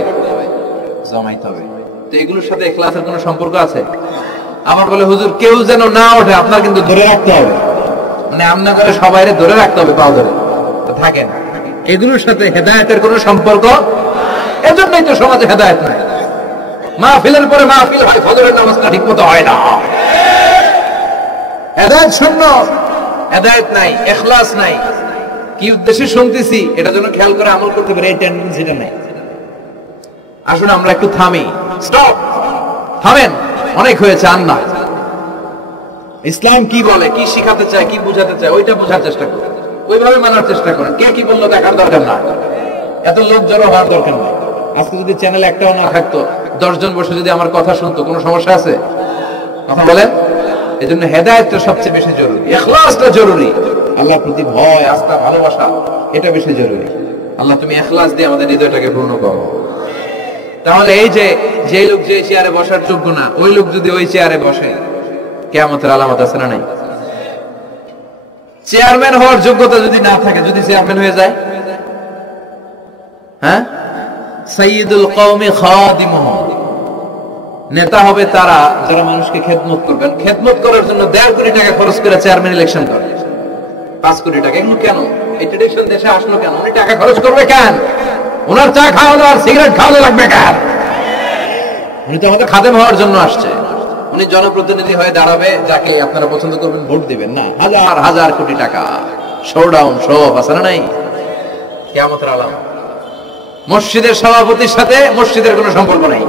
জমাইতে হবে। তো এগুলোর সাথে ইখলাসের কোনো সম্পর্ক আছে? আবার বলে হুজুর কেউ যেন না ওঠে, আপনার কিন্তু ধরে রাখতে হবে। মানে আমনা করে সবাইরে ধরে রাখতে হবে, পাও ধরে। তো থাকেন, এগুলোর সাথে হেদায়েতের কোনো সম্পর্ক। এজন্যই তো সমাজে হেদায়েত নাই। মাহফিলের পরে মাহফিল হয়, ফজরের নামাজটা ঠিকমতো হয় না। হেদায়েত শূন্য, হেদায়েত নাই, ইখলাস নাই। কি উদ্দেশ্যে শুনতেছি এটা যেন খেয়াল করে আমল করতে পারে, এই টেন্ডেন্সিটা নাই। আসুন আমরা একটু থামি, স্টপ, থামেন, অনেক হয়েছে। আন্না ইসলাম কি বলে, কি শিখাতে চায়, কি বুঝাতে চায়, ওইটা বোঝার চেষ্টা করুন, ওইভাবে মানার চেষ্টা করেন। কে কি বললো দেখার দরকার না, এত লোক জড়ো হওয়ার দরকার নেই। আজকে যদি চ্যানেল একটাও না থাকতো, 10 জন বসে যদি আমার কথা শুনতো, কোনো সমস্যা আছে? কথা বলেন। এই জন্য হেদায়েতটা সবচেয়ে বেশি জরুরি, ইখলাসটা জরুরি, আল্লাহর প্রতি ভয়, আস্থা, ভালোবাসা, এটা বেশি জরুরি। আল্লাহ তুমি ইখলাস দিয়ে আমাদের হৃদয়টাকে পূর্ণ করো। তাহলে এই যে লোক যে চেয়ারে বসার যোগ্য না, ওই লোক যদি ওই চেয়ারে বসে, কিয়ামতের আলামত আছে না নাই? চেয়ারম্যান হওয়ার যোগ্যতা যদি না থাকে, যদি চেয়ারম্যান হয়ে যায়, হ্যাঁ, সাইয়্যিদুল কওমি খাদিমুহুম, নেতা হবে তারা যারা মানুষকে খেদমত করবেন। খেদমত করার জন্য 1.5 কোটি টাকা খরচ করে চেয়ারম্যান ইলেকশন করে, 5 কোটি টাকা। এগুলো কেন? এই ট্রেডিশন দেশে আসলো কেন? উনি টাকা খরচ করবে কেন? ওনার চা খাওয়ানো আর সিগারেট খাওয়ানো লাগবে কেন? উনি তো আমাদের খাদেম হওয়ার জন্য আসছে। উনি জনপ্রতিনিধি হয়ে দাঁড়াবে, যাকে আপনারা পছন্দ করবেন ভোট দিবেন না। হাজার হাজার কোটি টাকা, শোডাউন, শো অফ আছে না নাই? কিয়ামতের আলামত। মসজিদের সভাপতির সাথে মসজিদের কোনো সম্পর্ক নাই,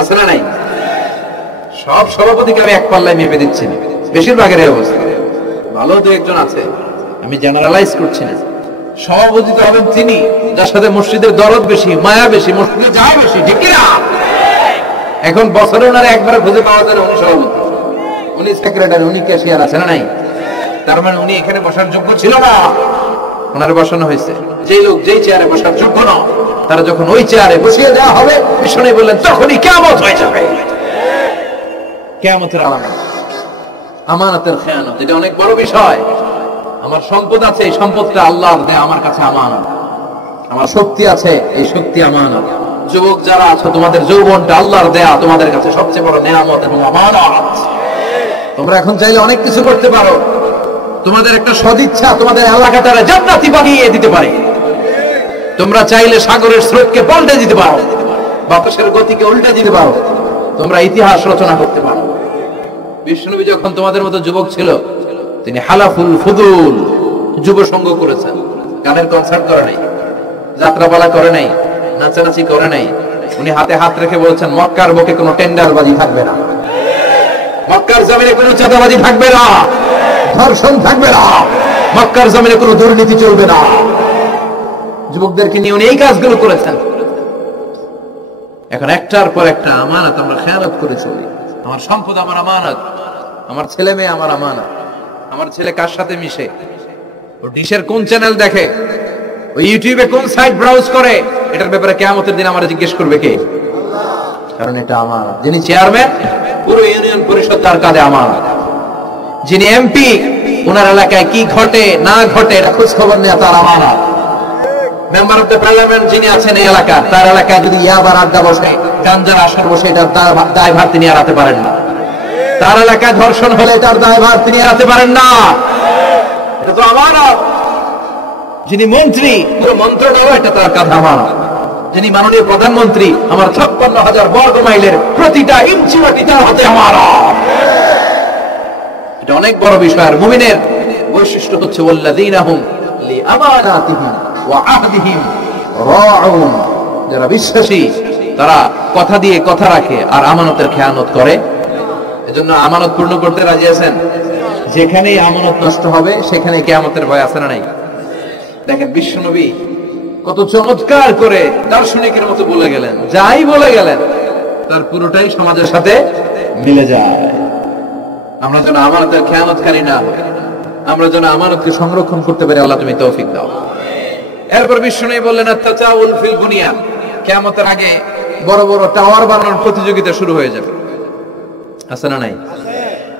আছে না নাই? সব সভাপতিকে আমি এক পাল্লায় মেপে দিচ্ছি না, বেশিরভাগের এই অবস্থা। ভালো তো একজন আছে, আমি জেনারেলাইজ করছি না। সভাপতি তো হবেন তিনি যার সাথে মসজিদের দরদ বেশি, মায়া বেশি, মসজিদে যায় বেশি, ঠিক কিনা? এখন বছরে ওনার একবার খুঁজে পাওয়া যায় না, উনি সভাপতি, উনি সেক্রেটারি, উনি ক্যাশিয়ার, আছে না নাই? তার মানে উনি এখানে বসার যোগ্য ছিল না, ওনারে বসানো হয়েছে। যেই লোক যেই চেয়ারে বসার যোগ্য না, তারা যখন ওই চেয়ারে বসিয়ে দেওয়া হবে, বিষ্ণু বললেন তখনই কিয়ামত হয়ে যাবে। কিয়ামতের আলামত আমানতের খেয়ানত, এটা অনেক বড় বিষয়। আমার সম্পদ আছে, এই সম্পদটা আল্লাহর দেয়া, আমার কাছে আমানত। আমার শক্তি আছে, এই শক্তি আমানত। যুবক যারা আছো, তোমাদের যৌবনটা আল্লাহর দেয়া, তোমাদের কাছে সবচেয়ে বড় নেয়ামত এবং আমানত। তোমরা এখন চাইলে অনেক কিছু করতে পারো। তোমাদের একটা সদিচ্ছা তোমাদের এলাকাটারে জান্নাতি বানিয়ে দিতে পারে। তোমরা চাইলে সাগরের স্রোতকে পাল্টে দিতে পারো, বাতাসের গতিকে উল্টে দিতে পারো, তোমরা ইতিহাস রচনা করতে পারো। বিষ্ণুনবী যখন তোমাদের মতো যুবক ছিল, তিনি হালাফুল ফুদুল যুব সংঘ করেছেন। গানের কনসার্ট করে নাই, যাত্রাপালা করে নাই, নাচানাচি করে নাই। উনি হাতে হাত রেখে বলছেন, মক্কার বুকে কোনো টেন্ডারবাজি থাকবে না, মক্কার জমিনে কোনো চাঁদাবাজি থাকবে না, ধর্ষণ থাকবে না, মক্কার জমিনে কোনো দুর্নীতি চলবে না। যুবকদেরকে নিয়ে উনি এই কাজগুলো করেছেন। এখন একটার পর একটা আমানত আমরা খেয়ানত করে চলি। আমার সম্পদ আমার আমানত, আমার ছেলে মেয়ে আমার আমানত। আমার ছেলে কার সাথে মিশে, ও ডিশের কোন চ্যানেল দেখে, ও ইউটিউবে কোন সাইট ব্রাউজ করে, এটার ব্যাপারে কিয়ামতের দিন আমারে জিজ্ঞেস করবে কে? কারণ এটা আমানত। যিনি চেয়ারম্যান, পুরো ইউনিয়ন পরিষদ তার কাঁধে আমানত। যিনি এমপি, ওনার এলাকায় কি ঘটে না ঘটে এটা খোঁজ খবর নেওয়া তার আমানত। মেম্বার অফ দ্য পার্লামেন্ট যিনি আছেন এই এলাকার, তার এলাকায় যদি ইয়াবার আড্ডা বসে, গাঞ্জার আসর বসে, এটার দায়ভার তিনি এড়াতে পারেন না। তার এলাকায় ধর্ষণ হলে এটার দায়ভার তিনি এড়াতে পারেন না। এটা তো আমানত। যিনি মন্ত্রী, পুরো মন্ত্রণালয় এটা তার কাঁধে আমানত। যিনি মাননীয় প্রধানমন্ত্রী, আমার 56,000 বর্গ মাইলের প্রতিটা ইঞ্চি মাটি তার হাতে আমানত। এটা অনেক বড় বিষয়। আর মুমিনের বৈশিষ্ট্য হচ্ছে ওয়াল্লাযীনা হুম লিআমানাতিহিম ওয়া আহদিহিম রাউন। যারা বিশ্বাসী তারা কথা দিয়ে কথা রাখে আর আমানতের খেয়ানত করে। এজন্য আমানত পূর্ণ করতে রাজি আছেন? যেখানেই আমানত নষ্ট হবে সেখানে কিয়ামতের ভয় আছে না নাই? দেখেন বিশ্বনবী কত চমৎকার করে দার্শনিকের মতো বলে গেলেন, যাই বলে গেলেন তার পুরোটাই সমাজের সাথে মিলে যায়। আমরা যেন আমানতের খেয়ানতকারী না হই, আমরা যেন আমানতকে সংরক্ষণ করতে পারি। আল্লাহ তুমি তৌফিক দাও। এরপর বিশ্বনবী বললেন আত-তাজাউল ফিল বুনিয়ান, কিয়ামতের আগে বড় বড় টাওয়ার বানানোর প্রতিযোগিতা শুরু হয়ে যাবে। আছে না নাই?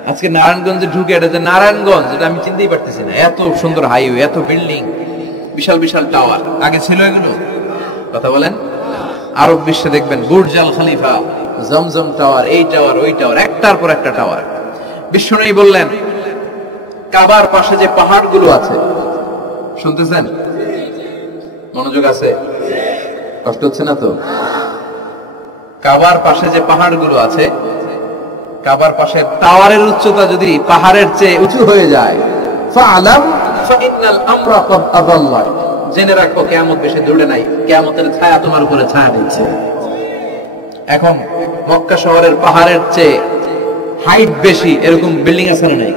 আজকে নারায়ণগঞ্জে ঢুকে, এটা যে নারায়ণগঞ্জ এটা আমি চিনতেই পারতেছি না। এত সুন্দর হাইওয়ে, এত বিল্ডিং, বিশাল বিশাল টাওয়ার, আগে ছিল এগুলো? কথা বলেন। আরব বিশ্বে দেখবেন বুর্জ আল খলিফা, জমজম টাওয়ার, এই টাওয়ার ওই টাওয়ার, একটার পর একটা টাওয়ার। বিশ্বনবী বললেন কাবার পাশে যে পাহাড়গুলো আছে, শুনতেছেন? মনোযোগ আছে? কষ্ট হচ্ছে না তো? কাবার পাশে যে পাহাড়গুলো আছে, কাবার পাশে টাওয়ারের উচ্চতা যদি পাহাড়ের চেয়ে উঁচু হয়ে যায়, ফাআলাম ফাইনাল আমরা ক্বাদ আযাল্লা, জেনে রাখো কিয়ামত বেশি দূরে নাই, কিয়ামতের ছায়া তোমার উপরে ছায়া দিচ্ছে। এখন মক্কা শহরের পাহাড়ের চেয়ে হাইট বেশি এরকম বিল্ডিং আছে না নাই?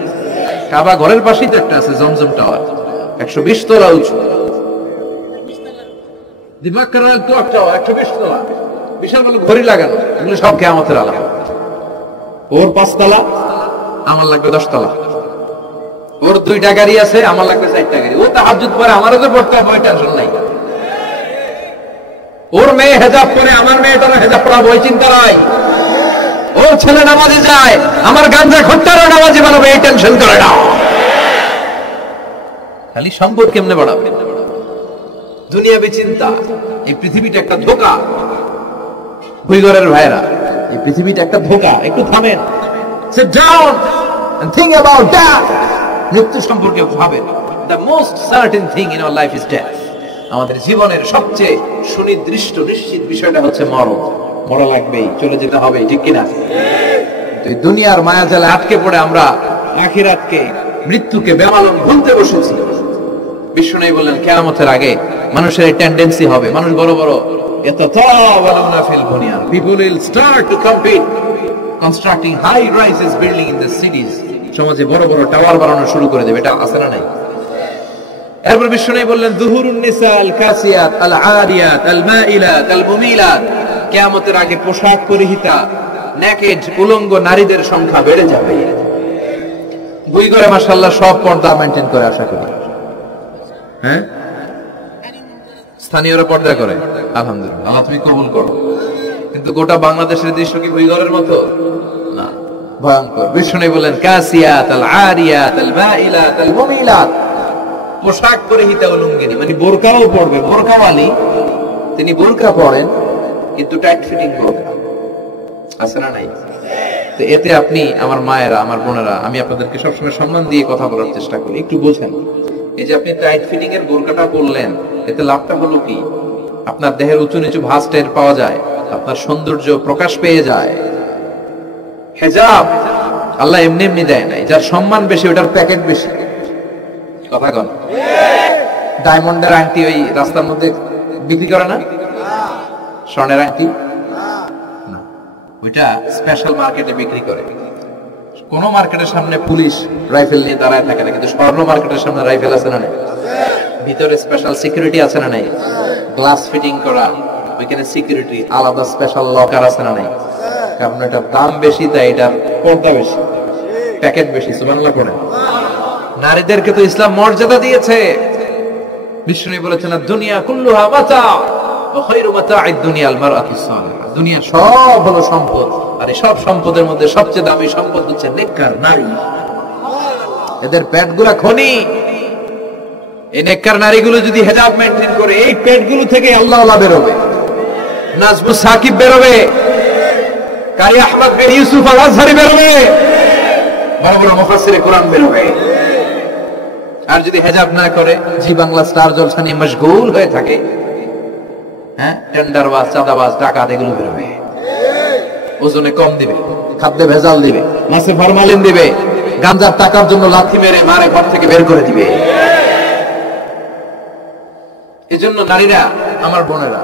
কাবা ঘরের পাশেই তো একটা আছে, জমজম টাওয়ার, 120 তলা উঁচু। দিমাক্কার ক্লক টাওয়ার 120 তলা, বিশাল বড় ঘড়ি লাগানো, এগুলো সব কিয়ামতের আলামত। ওর 5 তলা, আমার লাগবে 10 তলা। ওর 2টা গাড়ি আছে, আমার লাগবে 4টা গাড়ি। ও তাহাজ্জুদ পড়ে, আমারও তো পড়তে হবে, টেনশন নাই। ওর মেয়ে হেজাব পরে, আমার মেয়েটারও হেজাব পড়াবো, ওই চিন্তা নাই। ওর ছেলে নামাজে যায়, আমার গাঞ্জা খোট্টারও নামাজি বানাবো, এই টেনশন করে না। খালি সম্পদ কেমনে বাড়াবে, দুনিয়াবি চিন্তা। এই পৃথিবীটা একটা ধোঁকা। ভুইগরের ভাইরা, এই পৃথিবীটা একটা ধোঁকা। একটু থামেন, sit down and think about that. মৃত্যু সম্পর্কে ভাবেন। The most certain thing in our life is death. আমাদের জীবনের সবচেয়ে সুনির্দিষ্ট নিশ্চিত বিষয়টা হচ্ছে মরণ। মরা লাগবেই, চলে যেতে হবে, ঠিক কিনা? এই দুনিয়ার মায়াজালে আটকে পড়ে আমরা আখিরাতকে, মৃত্যুকে বেমালুম ভুলতে বসেছি। বিষ্ণু বললেন কিয়ামতের আগে মানুষের এই টেন্ডেন্সি হবে, মানুষ বড় বড় ইয়াতাতাওয়ালাউনা feel বুনিয়ান, people will start to compete constructing high rises building in the cities, সমাজে বড় বড় টাওয়ার বানানো শুরু করে দেবে। এটা আছে না নাই? এরপর বিষ্ণু বললেন দুহুরুন নিসা আল কাসিয়াত আল আরিয়াত আল মাইলাত আল মুমিলাত, কিয়ামতের আগে পোশাক পরিহিতা নেকেড উলঙ্গ নারীদের সংখ্যা বেড়ে যাবে। বই করে মাশাআল্লাহ সব পর্দা মেইনটেইন করে, আশা করি। হ্যাঁ, স্থানীয়রা পর্দা করে, আলহামদুলিল্লাহ, আল্লাহ তুমি কবুল করো। কিন্তু গোটা বাংলাদেশের দৃশ্য কি বইঘরের মতো? না, ভয়ঙ্কর। বিষ্ণু বললেন কাসিয়াত আল আরিয়াত আল মাইলাত আল মুমিলাত, পোশাক পরিহিতা উলঙ্গিনী, মানে বোরকাও পরবে, বোরকাওয়ালি। তিনি বোরকা পরেন কিন্তু টাইট ফিটিং বোরকা, আছে না নাই? তো এতে আপনি, আমার মায়েরা, আমার বোনেরা, আমি আপনাদেরকে সবসময় সম্মান দিয়ে কথা বলার চেষ্টা করি, একটু বোঝেন। এই যে আপনি টাইট ফিটিং এর বোরকাটা পরলেন, এতে লাভটা হলো কি? আপনার দেহের উঁচু নিচু ভাঁজ টের পাওয়া যায়, আপনার সৌন্দর্য প্রকাশ পেয়ে যায়। হেজাব আল্লাহ এমনি এমনি দেয় নাই, যার সম্মান বেশি ওটার প্যাকেট বেশি। কথা কন, ডায়মন্ডের আংটি ওই রাস্তার মধ্যে বিক্রি করে না? স্বর্ণের আংটি না, ওইটা স্পেশাল মার্কেটে বিক্রি করে। কোন মার্কেটের সামনে পুলিশ রাইফেল নিয়ে দাঁড়ায় থাকে না, কিন্তু স্বর্ণ মার্কেটের সামনে রাইফেল আছে না নাই? ভিতরে স্পেশাল সিকিউরিটি আছে না নাই? গ্লাস ফিটিং করা, ওইখানে সিকিউরিটি আলাদা, স্পেশাল লকার আছে না নাই? কারণ এটার দাম বেশি, তাই এটার পর্দা বেশি, প্যাকেট বেশি। সুবহানাল্লাহ পড়ে। নারীদেরকে তো ইসলাম মর্যাদা দিয়েছে। বিষ্ণু বলেছেন দুনিয়া কুল্লুহা মাতা ওয়া খায়রু মাতা'আদ দুনিয়া আল মারআতুস সালিহা, দুনিয়া সব হলো সম্পদ, আর এই সব সম্পদের মধ্যে সবচেয়ে দামি সম্পদ হচ্ছে নেককার নারী। এদের পেটগুলো খনি। এই নেককার নারীগুলো যদি হেজাব মেইনটেইন করে, এই পেটগুলো থেকে আল্লাহওয়ালা বের হবে, নাজমুস সাকিব বের হবে, কারি আহমদ বিন ইউসুফ আল আজহারি বের হবে, বড় বড় মুফাসসিরে কোরআন বের হবে। আর যদি হেজাব না করে, জি বাংলা স্টার জলসা নিয়ে মশগুল হয়ে থাকে, হ্যাঁ, টেন্ডারবাজ, চাঁদাবাজ, ডাকাত, এগুলো বের হবে। ওজনে কম দিবে, খাদ্যে ভেজাল দিবে, মাছে ফরমালিন দিবে, গাঞ্জার টাকার জন্য লাথি মেরে মারে ঘর থেকে বের করে দিবে। এজন্য নারীরা, আমার বোনেরা,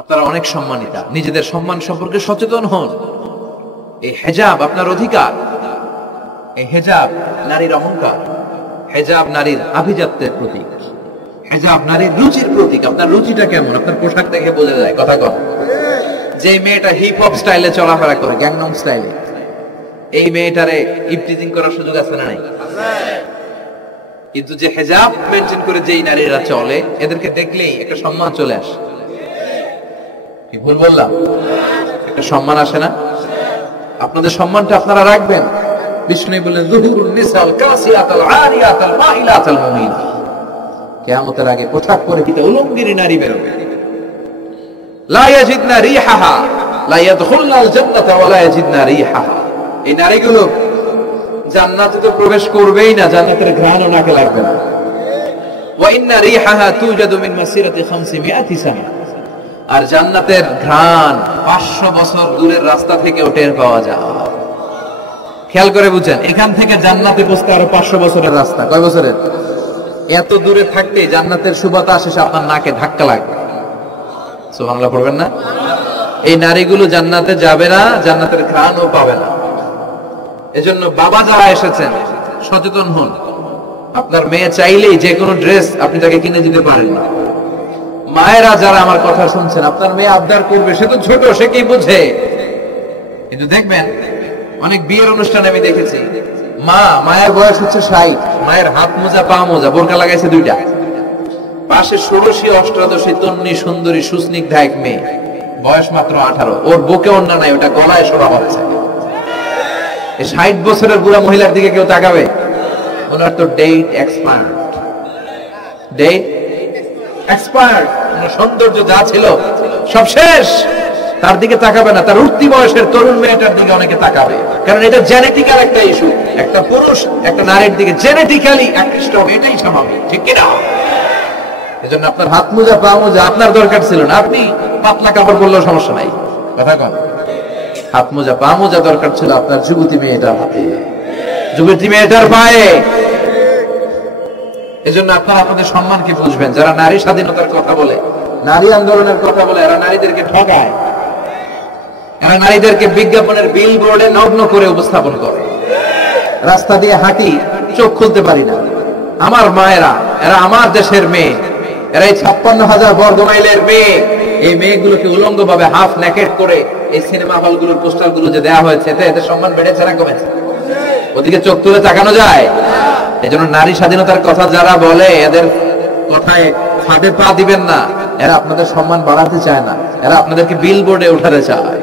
আপনারা অনেক সম্মানিতা, নিজেদের সম্মান সম্পর্কে সচেতন হন। এই হেজাব আপনার অধিকার। এই হেজাব নারীর অহংকার, হেজাব নারীর আভিজাত্যের প্রতীক, হেজাব নারীর রুচির প্রতীক। আপনার রুচিটা কেমন আপনার পোশাক দেখে বোঝা যায়। কথা কম, যে মেয়েটা হিপ হপ স্টাইলে চলাফেরা করে, গ্যাংনম স্টাইলে, এই মেয়েটারে ইফটিজিং করার সুযোগ আছে না নাই? কিন্তু যে হেজাব মেনটেন করে যেই নারীরা চলে, এদেরকে দেখলেই একটা সম্মান চলে আসে। কি ভুল বললাম? একটা সম্মান আসে না? আপনাদের সম্মানটা আপনারা রাখবেন। বিষ্ণু বললেন যুহুরুন নিসাল কাসিয়াতাল আরিয়াতাল মাইলাতাল মুমিনাত, কিয়ামতের আগে পোশাক পরিহিত উলঙ্গিনী নারী বের হবে। লা ইয়াজিদনা রিহাহা লা ইয়াদখুলনাল জান্নাতা ওয়া লা ইয়াজিদনা রিহাহা, এই নারীগুলো জান্নাতে তো প্রবেশ করবেই না, জান্নাতের ঘ্রাণও নাকে লাগবে না। ওয়া ইন্না রিহাহা তুজাদু মিন মাসিরাতি 500 সানা। আর জান্নাতের ঘ্রাণ 500 বছর দূরের রাস্তা থেকে টের পাওয়া যায়। খেয়াল করে বুঝেন, এখান থেকে জান্নাতে পৌঁছতে আরো 500 বছরের রাস্তা। কয় বছরের? এত দূরে থাকতে জান্নাতের সুবাতাস এসে আপনার নাকে ধাক্কা লাগবে। সুবহানাল্লাহ পড়বেন না? এই নারীগুলো জান্নাতে যাবে না, জান্নাতের ঘ্রাণও পাবে না। এজন্য বাবা যারা এসেছেন সচেতন হন। আপনার মেয়ে চাইলেই যে কোনো ড্রেস আপনি তাকে কিনে দিতে পারেন না। মায়েরা যারা আমার কথা শুনছেন, আপনার মেয়ে আবদার করবে, সে তো ছোট, সে কি বুঝে। কিন্তু দেখবেন অনেক বিয়ের অনুষ্ঠানে আমি দেখেছি, মায়ের বয়স হচ্ছে 60, মায়ের হাত মোজা পা মোজা, বোরকা লাগাইছে 2টা, পাশে ষোড়শী অষ্টাদশী তন্নি সুন্দরী সুস্নিগ্ধা এক মেয়ে, বয়স মাত্র 18, ওর বুকে ওড়না নাই, ওটা গলায় শোভা পাচ্ছে। এই 60 বছরের বুড়া মহিলার দিকে কেউ তাকাবে? ওনার তো ডেট এক্সপায়ার্ড, ডেট এক্সপায়ার্ড। সৌন্দর্য যা ছিল সব শেষ, তার দিকে তাকাবে না। তার উঠতি বয়সের তরুণ মেয়েটার দিকে অনেকে তাকাবে, কারণ এটা জেনেটিক্যাল একটা ইস্যু। একটা পুরুষ একটা নারীর দিকে জেনেটিক্যালি আকৃষ্ট হবে, এটাই স্বাভাবিক, ঠিক কিনা? এজন্য আপনার হাত মোজা পা মোজা আপনার দরকার ছিল না, আপনি পাতলা কাপড় পরলেও সমস্যা নাই। কথা কন, হাত মোজা পা মোজা দরকার ছিল আপনার যুবতী মেয়েটার হাতে, যুবতী মেয়েটার পায়ে। এজন্য আপনারা আপনাদের সম্মানকে বুঝবেন। যারা নারী স্বাধীনতার কথা বলে, নারী আন্দোলনের কথা বলে, এরা নারীদেরকে ঠকায়, এরা নারীদেরকে বিজ্ঞাপনের বিল বোর্ডে নগ্ন করে উপস্থাপন করে। রাস্তা দিয়ে হাঁটি, চোখ খুলতে পারি না। আমার মায়েরা, এরা আমার দেশের মেয়ে, এরা এই 56,000 বর্গ মাইলের মেয়ে। এই মেয়েগুলোকে উলঙ্গ ভাবে হাফ নেকেট করে এই সিনেমা হলগুলোর পোস্টার গুলো যে দেওয়া হয়েছে, এতে সম্মান বেড়েছে না কমেছে? ওদিকে চোখ তুলে তাকানো যায়? এই জন্য নারী স্বাধীনতার কথা যারা বলে, এদের কথায় ফাঁদে পা দিবেন না। এরা আপনাদের সম্মান বাড়াতে চায় না, এরা আপনাদেরকে বিল বোর্ডে উঠাতে চায়,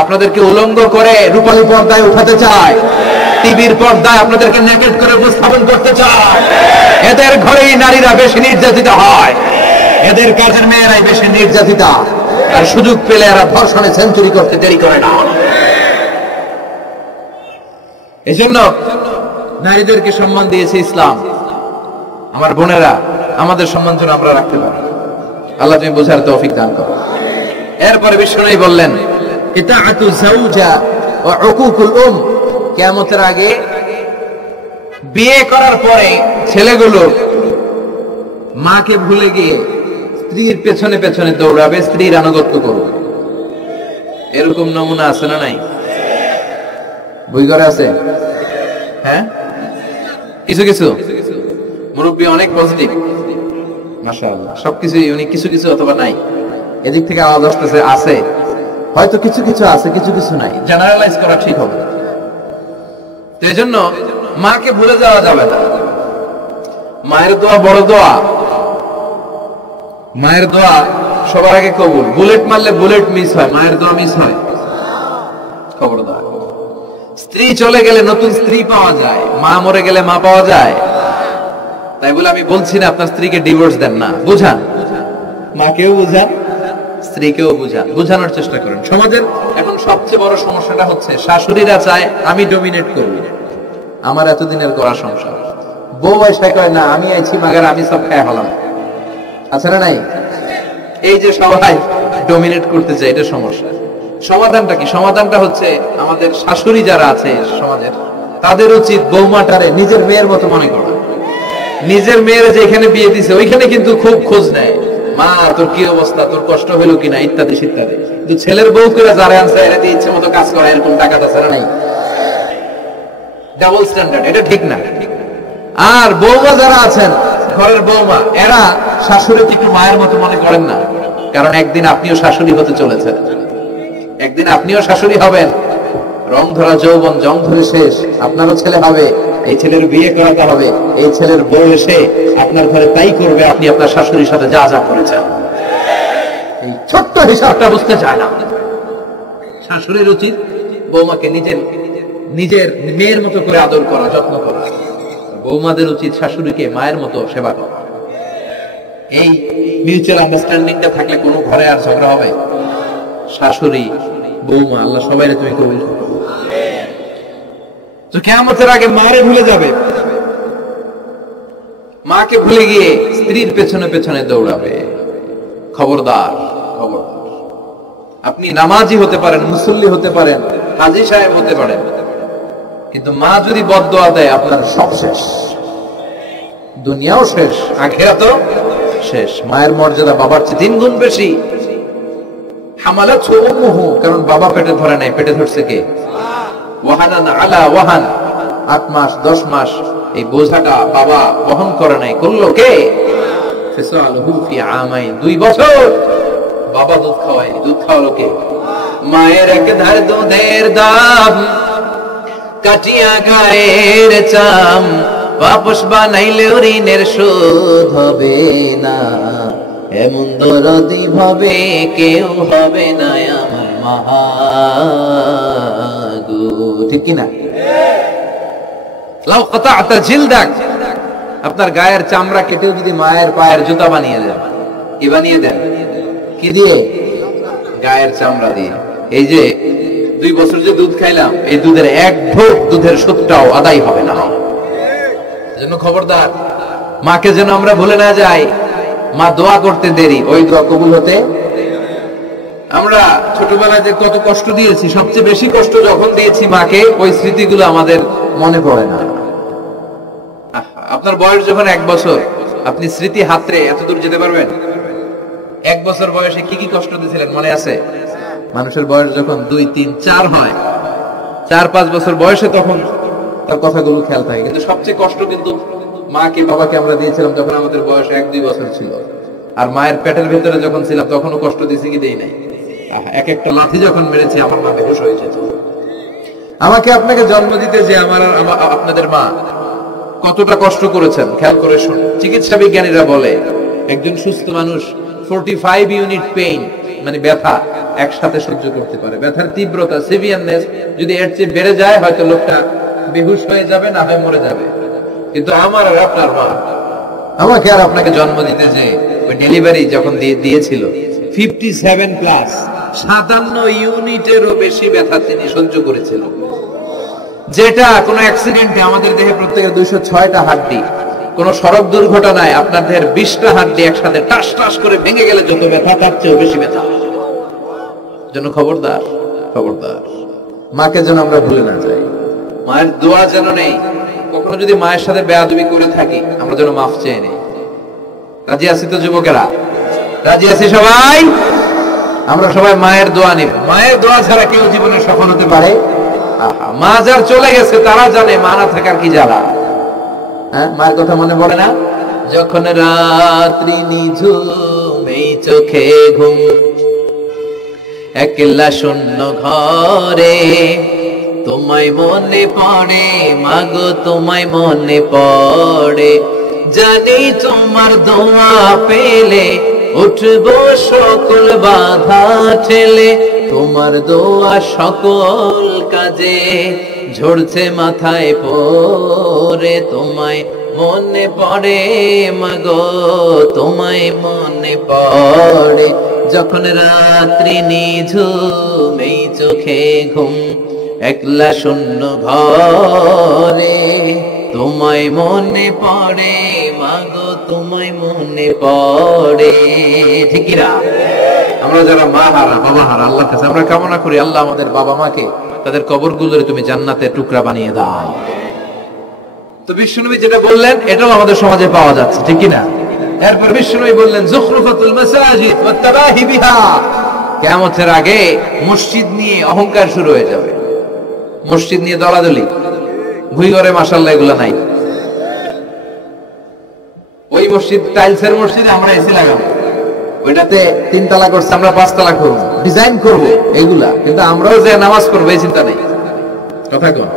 আপনাদেরকে উলঙ্গ করে রূপালী পর্দায় উঠাতে চায়, টিভির পর্দায় আপনাদেরকে নেকেট করে উপস্থাপন করতে চায়। এদের ঘরেই নারীরা বেশি নির্যাতিত হয়, এদের কাজের মেয়েরাই বেশি নির্যাতিতা। আর সুযোগ পেলে এরা ধর্ষণে সেঞ্চুরি করতে দেরি করে না। এজন্য নারীদেরকে সম্মান দিয়েছে ইসলাম। আমার বোনেরা, আমাদের সম্মান যেন আমরা রাখতে পারি। আল্লাহ তুমি বোঝার তৌফিক দান করো। এরপরে বিষ্ণু বললেন, ইতাআতু যাওজা ওয়া উকুকুল উম। কিয়ামতের আগে বিয়ে করার পরে ছেলেগুলো মাকে ভুলে গিয়ে স্ত্রীর পেছনে পেছনে দৌড়াবে, স্ত্রীর আনুগত্য করবে। এরকম নমুনা আছে না নাই? বই ঘরে আছে? হ্যাঁ, কিছু কিছু মুরব্বী অনেক পজিটিভ, মাশাআল্লাহ। সবকিছুই উনি কিছু কিছু অথবা নাই, এদিক থেকে আওয়াজ আসতেছে আছে, হয়তো কিছু কিছু আছে, কিছু কিছু নাই। জেনারেলাইজ করা ঠিক হবে। তো এই জন্য মাকে ভুলে যাওয়া যাবে না। মায়ের দোয়া বড় দোয়া, মায়ের দোয়া সবার আগে কবুল। বুলেট মারলে বুলেট মিস হয়, মায়ের দোয়া মিস হয়? খবরদার। স্ত্রী চলে গেলে নতুন স্ত্রী পাওয়া যায়, মা মরে গেলে মা পাওয়া যায়? তাই বলে আমি বলছি না আপনার স্ত্রীকে ডিভোর্স দেন না, বুঝান, মাকেও বুঝান, স্ত্রীকেও বুঝান, বুঝানোর চেষ্টা করেন। সমাজের এখন সবচেয়ে বড় সমস্যাটা হচ্ছে শাশুড়িরা চায় আমি ডমিনেট করব, আমার এতদিনের করা সংসার। বউ এসে কয় না, আমি আইছি মাগার আমি সব খায় হলাম। আছে না নাই? এই যে সবাই ডমিনেট করতে চায়, এটা সমস্যা। সমাধানটা কি? সমাধানটা হচ্ছে আমাদের শাশুড়ি যারা আছে সমাজের, তাদের উচিত বৌমাটারে নিজের মেয়ের মতো মনে করা। নিজের মেয়ের যেখানে বিয়ে দিছে ওইখানে কিন্তু খুব খোঁজ নেয়, মা তোর কি অবস্থা, তোর কষ্ট হলো কিনা, ইত্যাদি ইত্যাদি। কিন্তু ছেলের বউ করে যারা আনছে এরা দিয়ে ইচ্ছে মতো কাজ করে, এরকম টাকা আছে না নাই? ডাবল স্ট্যান্ডার্ড, এটা ঠিক না। আর বৌমা যারা আছেন, ঘরের বৌমা, এরা শাশুড়িকে একটু মায়ের মতো মনে করেন না, কারণ একদিন আপনিও শাশুড়ি হতে চলেছেন, একদিন আপনিও শাশুড়ি হবেন। রং ধরা যৌবন জং ধরে শেষ, আপনারও ছেলে হবে, এই ছেলের বিয়ে করাতে হবে, এই ছেলের বউ এসে আপনার ঘরে তাই করবে আপনি আপনার শাশুড়ির সাথে যা যা করেছেন। এই ছোট্ট হিসাবটা বুঝতে চায় না। শাশুড়ির উচিত বৌমাকে নিজের নিজের মেয়ের মতো করে আদর করা, যত্ন করা। বৌমাদের উচিত শাশুড়িকে মায়ের মতো সেবা করা। এই মিউচুয়াল আন্ডারস্ট্যান্ডিংটা থাকলে কোনো ঘরে আর ঝগড়া হবে? শাশুড়ি বৌমা, আল্লাহ সবাই তুমি কবুল করো। তো কিয়ামতের আগে মারে ভুলে যাবে, মাকে ভুলে গিয়ে স্ত্রীর পেছনে পেছনে দৌড়াবে। খবরদার, খবরদার। আপনি নামাজি হতে পারেন, মুসল্লি হতে পারেন, হাজী সাহেব হতে পারেন, কিন্তু মা যদি বদদোয়া দেয় আপনার সব শেষ, দুনিয়াও শেষ, আখিরাতও শেষ। মায়ের মর্যাদা বাবার চেয়ে 3 গুণ বেশি। হামালাতহু উম্মুহু, কারণ বাবা পেটে ধরে নাই, পেটে ধরছে কে? ওয়াহানান আলা ওয়াহান, 8 মাস 10 মাস এই বোঝাটা বাবা বহন করে নাই, করলো কে? ফিসালুহু ফি আমাইন, 2 বছর বাবা দুধ খাওয়ায়, দুধ খাওয়ালো কে? মায়ের এক ধার দুধের দাম কাটিয়া গায়ের চাম, বাপস বানাইলে ঋণের শোধ হবে না, এমন দরদি ভাবে কেউ হবে না আমার মা গো। ঠিক কিনা? লাউ কাতা'তা জিলদাক, আপনার গায়ের চামড়া কেটেও যদি মায়ের পায়ের জুতা বানিয়ে দেন, কি বানিয়ে দেন? কি দিয়ে? গায়ের চামড়া দিয়ে। এই যে 2 বছর যে দুধ খাইলাম, এই দুধের 1 ঢোক দুধের সুদটাও আদায় হবে না। এজন্য খবরদার, মাকে যেন আমরা ভুলে না যাই। মা দোয়া করতে দেরি, ওই দোয়া কবুল হতে। আমরা ছোটবেলায় যে কত কষ্ট দিয়েছি, সবচেয়ে বেশি কষ্ট যখন দিয়েছি মাকে, ওই স্মৃতিগুলো আমাদের মনে পড়ে না। আপনার বয়স যখন 1 বছর, আপনি স্মৃতি হাতরে এত দূর যেতে পারবেন? 1 বছর বয়সে কি কি কষ্ট দিয়েছিলেন মনে আছে? মানুষের বয়স যখন 2, 3, 4 হয়, 4-5 বছর বয়সে, তখন তার কথাগুলো খেয়াল থাকে। কিন্তু সবচেয়ে কষ্ট কিন্তু মাকে বাবাকে আমরা দিয়েছিলাম যখন আমাদের বয়স 1-2 বছর ছিল। আর মায়ের পেটের ভেতরে যখন ছিলাম তখনও কষ্ট দিয়েছি কি দেই নাই? এক একটা লাথি যখন মেরেছে আমার মা বেহুশ হয়ে যেত। আমাকে আপনাকে জন্ম দিতে যে আপনাদের মা কতটা কষ্ট করেছেন খেয়াল করে শুনুন। চিকিৎসা বিজ্ঞানীরা বলে একজন সুস্থ মানুষ 45 ইউনিট পেইন, মানে ব্যথা, একসাথে সহ্য করতে পারে। ব্যথার তীব্রতা, সিভিয়ারনেস যদি এর চেয়ে বেড়ে যায়, হয়তো লোকটা বেহুশ হয়ে যাবে, না হয় মরে যাবে। কিন্তু আমার আর আপনার মা আমাকে আর আপনাকে জন্ম দিতে যে ওই ডেলিভারি যখন দিয়েছিল, 57+, 57 ইউনিটেরও বেশি ব্যথা তিনি সহ্য করেছিলেন। যেটা কোনো অ্যাক্সিডেন্টে আমাদের দেহে প্রত্যেকের 206টা হাড্ডি, কোন সড়ক দুর্ঘটনায় আপনার দেহের 20টা হাড্ডি একসাথে টাস টাস করে ভেঙে গেলে যত ব্যথা, তার চেয়েও বেশি ব্যথা। জন্য খবরদার, খবরদার, মাকে যেন আমরা ভুলে না যাই। মায়ের দোয়া যেন নেই। কখনো যদি মায়ের সাথে বেয়াদবি করে থাকি, আমরা যেন মাফ চেয়ে নেই। রাজি আছি তো যুবকেরা? রাজি আছি সবাই? আমরা সবাই মায়ের দোয়া নিব। মায়ের দোয়া ছাড়া কেউ জীবনে সফল হতে পারে? মা যার চলে গেছে তারা জানে মা না থাকার কি জ্বালা। হ্যাঁ, মায়ের কথা মনে পড়ে না? যখন রাত্রি নিঝুম, এই চোখে ঘুম, একলা শূন্য ঘরে, তোমায় মনে পড়ে মাগো, তোমায় মনে পড়ে, জানি তোমার দোয়া পেলে উঠবো সকল বাধা ঠেলে, তোমার দোয়া সকল কাজে ঝরছে মাথায় পড়ে, তোমায় মনে পড়ে মাগো, তোমায় মনে পড়ে, যখন রাত্রি নিঝুম, এই চোখে ঘুম, একলা শূন্য ঘরে, তোমায় মনে পড়ে মাগো, তোমায় মনে পড়ে। ঠিকিরা? আমরা যারা মা হারা, বাবা হারা, আল্লাহর কাছে আমরা কামনা করি, আল্লাহ আমাদের বাবা মাকে তাদের কবরগুলোরে তুমি জান্নাতের টুকরা বানিয়ে দাও। তো বিশ্বনবী যেটা বললেন এটাও আমাদের সমাজে পাওয়া যাচ্ছে, ঠিক কি না? এরপর বিশ্বনবী বললেন যুখরুফাতুল মাসাজিদ ওয়াত তাবাহি বিহা, কিয়ামতের আগে মসজিদ নিয়ে অহংকার শুরু হয়ে যাবে। মসজিদ নিয়ে দলাদলি, ভুইঘরে মাশাআল্লাহ এগুলা নাই। ওই মসজিদ, টাইলসের মসজিদে আমরা এসি লাগাবো, ওইটাতে 3 তলা করছে, আমরা 5 তলা করব, ডিজাইন করব, এগুলা। কিন্তু আমরাও যে নামাজ পড়বো এই চিন্তা নেই। কথা কোন?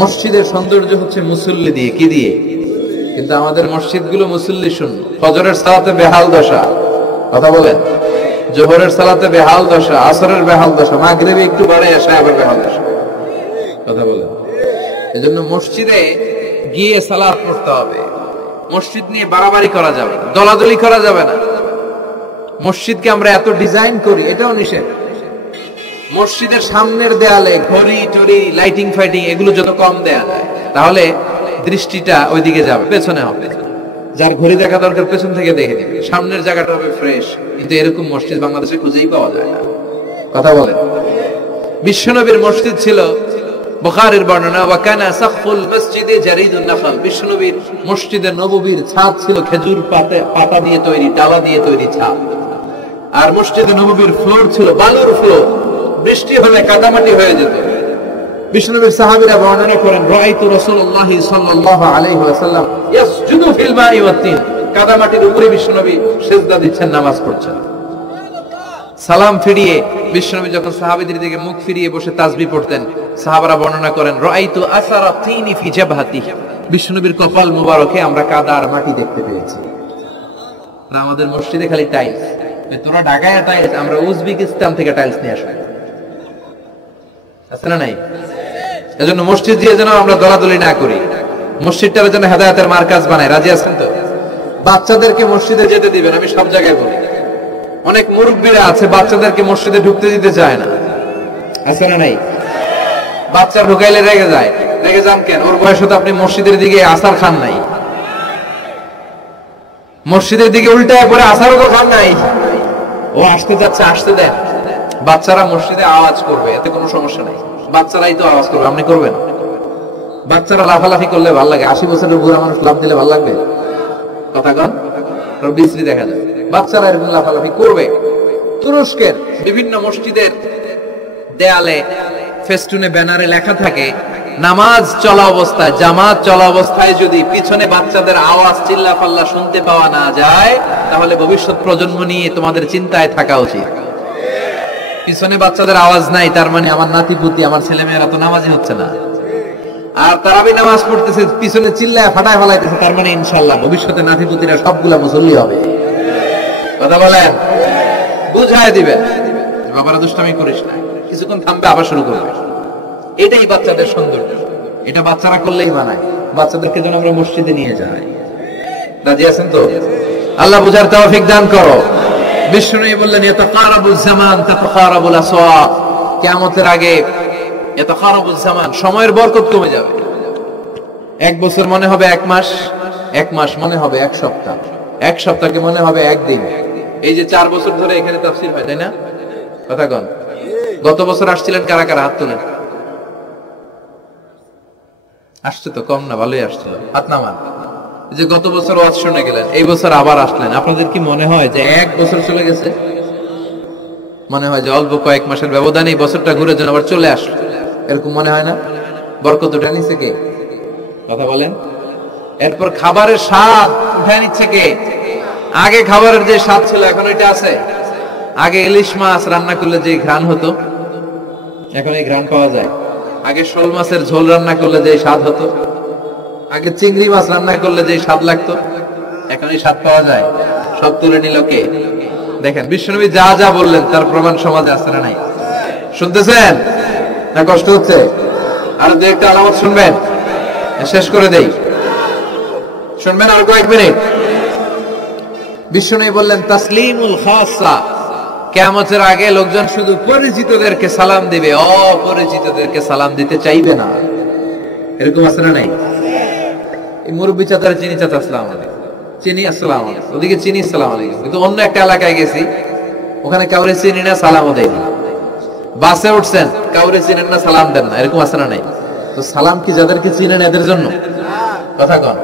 মসজিদের সৌন্দর্য হচ্ছে মুসল্লি দিয়ে, কি দিয়ে? কিন্তু আমাদের মসজিদগুলো মুসল্লি শূন্য। ফজরের সালাতে বেহাল দশা, কথা বলেন। জোহরের সালাতে বেহাল দশা, আসরের বেহাল দশা, মাগরিবে একটু বাড়ে আসে আবার বেহাল দশা, কথা বলেন। এজন্য মসজিদে গিয়ে সালাত পড়তে হবে। মসজিদ নিয়ে বাড়াবাড়ি করা যাবে না, দলাদলি করা যাবে না। মসজিদকে আমরা এত ডিজাইন করি, এটাও নিষেধ। মসজিদের সামনের দেয়ালে ঘড়ি টড়ি, লাইটিং ফাইটিং, এগুলো যত কম দেয়া যায়, তাহলে দৃষ্টিটা ওইদিকে যাবে, পেছনে হবে। যার ঘড়ি দেখা দরকার পেছন থেকে দেখে দিবে, সামনের জায়গাটা হবে ফ্রেশ। কিন্তু এরকম মসজিদ বাংলাদেশে খুঁজেই পাওয়া যায় না। কথা বলেন। বিশ্বনবীর মসজিদ ছিল, বুখারীর বর্ণনা, ওয়া কানা সাকফুল মসজিদে জারিদুন নাখল, বিশ্বনবীর মসজিদে নববীর ছাদ ছিল খেজুর পাতা দিয়ে তৈরি, ডালা দিয়ে তৈরি ছাদ। আর মসজিদে নববীর ফ্লোর ছিল বালুর ফ্লোর, বৃষ্টি হলে কাদামাটি হয়ে যেত। বিশ্বনবীর সাহাবীরা বর্ণনা করেন, রাআইতু রাসূলুল্লাহ সাল্লাল্লাহু আলাইহি ওয়াসাল্লাম ইয়াসজুদু ফিল মাই ওয়াত তিন, কাদামাটির উপরে বিশ্বনবী সিজদা দিচ্ছেন, নামাজ পড়ছেন। সালাম ফিরিয়ে বিশ্বনবী যখন সাহাবীদের দিকে মুখ ফিরিয়ে বসে তাসবিহ পড়তেন, সাহাবারা বর্ণনা করেন, রাআইতু আসারা তিনি ফি জাবহাতি, বিশ্বনবীর কপাল মোবারকে আমরা কাদা আর মাটি দেখতে পেয়েছি। না আমাদের মসজিদে খালি টাইলস, তোরা ঢাকায় টাইলস, আমরা উজবেকিস্তান থেকে টাইলস নিয়ে আসি, আছে না নাই? এজন্য মসজিদ দিয়ে যেন আমরা দলাদলি না করি, মসজিদটার জন্য হেদায়েতের মার্কাজ বানাই। রাজি আছেন তো? বাচ্চাদেরকে মসজিদে যেতে দিবেন, আমি সব জায়গায় বলি। অনেক মুরব্বীরা আছে বাচ্চাদেরকে মসজিদে ঢুকতে দিতে চায় না, আছে না নাই? বাচ্চা ঢুকাইলে রেগে যায়, রেগে যান কেন? ওর বয়সে তো আপনি মসজিদের দিকে আসার খান নাই, মসজিদের দিকে উল্টায় পরে আসারও তো খান নাই। ও আসতে যাচ্ছে, আসতে দেন। বাচ্চারা মসজিদে আওয়াজ করবে, এতে কোনো সমস্যা নাই, বাচ্চারাই তো আওয়াজ করবে, আপনি করবেন? বাচ্চারা লাফালাফি করলে ভালো লাগে, 80 বছরের বুড়া মানুষ লাফ দিলে ভালো লাগবে? কথা কন, বিশ্রী দেখা যায়। বাচ্চারা এরকম লাফালাফি করবে। তুরস্কের বিভিন্ন মসজিদের দেয়ালে ফেস্টুনে ব্যানারে লেখা থাকে, নামাজ চলা অবস্থায়, জামাত চলা অবস্থায় যদি পিছনে বাচ্চাদের আওয়াজ চিল্লাফাল্লা শুনতে পাওয়া না যায়, তাহলে ভবিষ্যৎ প্রজন্ম নিয়ে তোমাদের চিন্তায় থাকা উচিত। পিছনে বাচ্চাদের আওয়াজ নাই, তার মানে আমার নাতিপুতি, আমার ছেলেমেয়েরা তো নামাজি হচ্ছে না। আর তারাবি নামাজ পড়তেছে, পিছনে চিল্লায় ফাটায় ফেলাইতেছে, তার মানে ইনশাআল্লাহ ভবিষ্যতে নাতিপুতিরা সবগুলা মুসল্লি হবে। কথা বলেন, বুঝায় দিবেন, বাবারা দুষ্টামি করিস না, কিছুক্ষণ থামবে আবার শুরু করবে। এটাই বাচ্চাদের সৌন্দর্য, এটা বাচ্চারা করলেই বানায়। বাচ্চাদেরকে যেন আমরা মসজিদে নিয়ে যাই। রাজি আছেন তো? আল্লাহ বুঝার তৌফিক দান করো। বিষ্ণু বললেন, ইয়াতাকারাবুজ জামান তাতাকারাবুল আসওয়াক, কিয়ামতের আগে ইয়াতাকারাবুজ জামান, সময়ের বরকত কমে যাবে। এক বছর মনে হবে এক মাস, এক মাস মনে হবে এক সপ্তাহ, এক সপ্তাহকে মনে হবে একদিন। এই যে 4 বছর ধরে এখানে তাফসীর হয়, তাই না? কথা কন। গত বছর আসছিলেন কারা কারা? হাত তোলেন। আসছে তো কম না, ভালোই আসছে, হাত নামান। যে গত বছর ওয়াজ শুনে গেলেন, এই বছর আবার আসলেন, আপনাদের কি মনে হয় যে 1 বছর চলে গেছে? মনে হয় যে অল্প কয়েক মাসের ব্যবধানে এই বছরটা ঘুরে যেন আবার চলে আসলো, এরকম মনে হয় না? বরকত উঠে নিচ্ছে কে? কথা বলেন। এরপর খাবারের স্বাদ উঠে নিচ্ছে কে? আগে খাবারের যে স্বাদ ছিল এখন ওইটা আছে? আগে ইলিশ মাছ রান্না করলে যে ঘ্রাণ হতো, এখন এই ঘ্রাণ পাওয়া যায়? আগে শোল মাছের ঝোল রান্না করলে যে স্বাদ হতো, আগে চিংড়ি মাছ রান্না করলে যে স্বাদ লাগতো, এখন এই স্বাদ পাওয়া যায়? সব তুলে নিল কে? দেখেন বিশ্বনবী যা যা বললেন তার প্রমাণ সমাজে আছে না নাই? শুনতেছেন না? কষ্ট হচ্ছে? আর দু একটা আলামত শুনবেন, শেষ করে দেই, শুনবেন আর কয়েক মিনিট। বিশ্বনবী বললেন, তাসলিমুল খাসা, কিয়ামতের আগে লোকজন শুধু পরিচিতদেরকে সালাম দিবে, অপরিচিতদেরকে সালাম দিতে চাইবে না। এরকম আছে না নাই? এই মুরব্বী চাচারা চিনি, চাচা আসসালামু আলাইকুম, চিনি আসসালামু আলাইকুম, ওদিকে চিনি আসসালামু আলাইকুম। কিন্তু অন্য একটা এলাকায় গেছি, ওখানে কাউরে চিনি না, সালামও দেয়নি। বাসে উঠছেন, কাউরে চিনেন না, সালাম দেন না, এরকম আছে না নাই? তো সালাম কি যাদেরকে চিনেন এদের জন্য? কথা কন।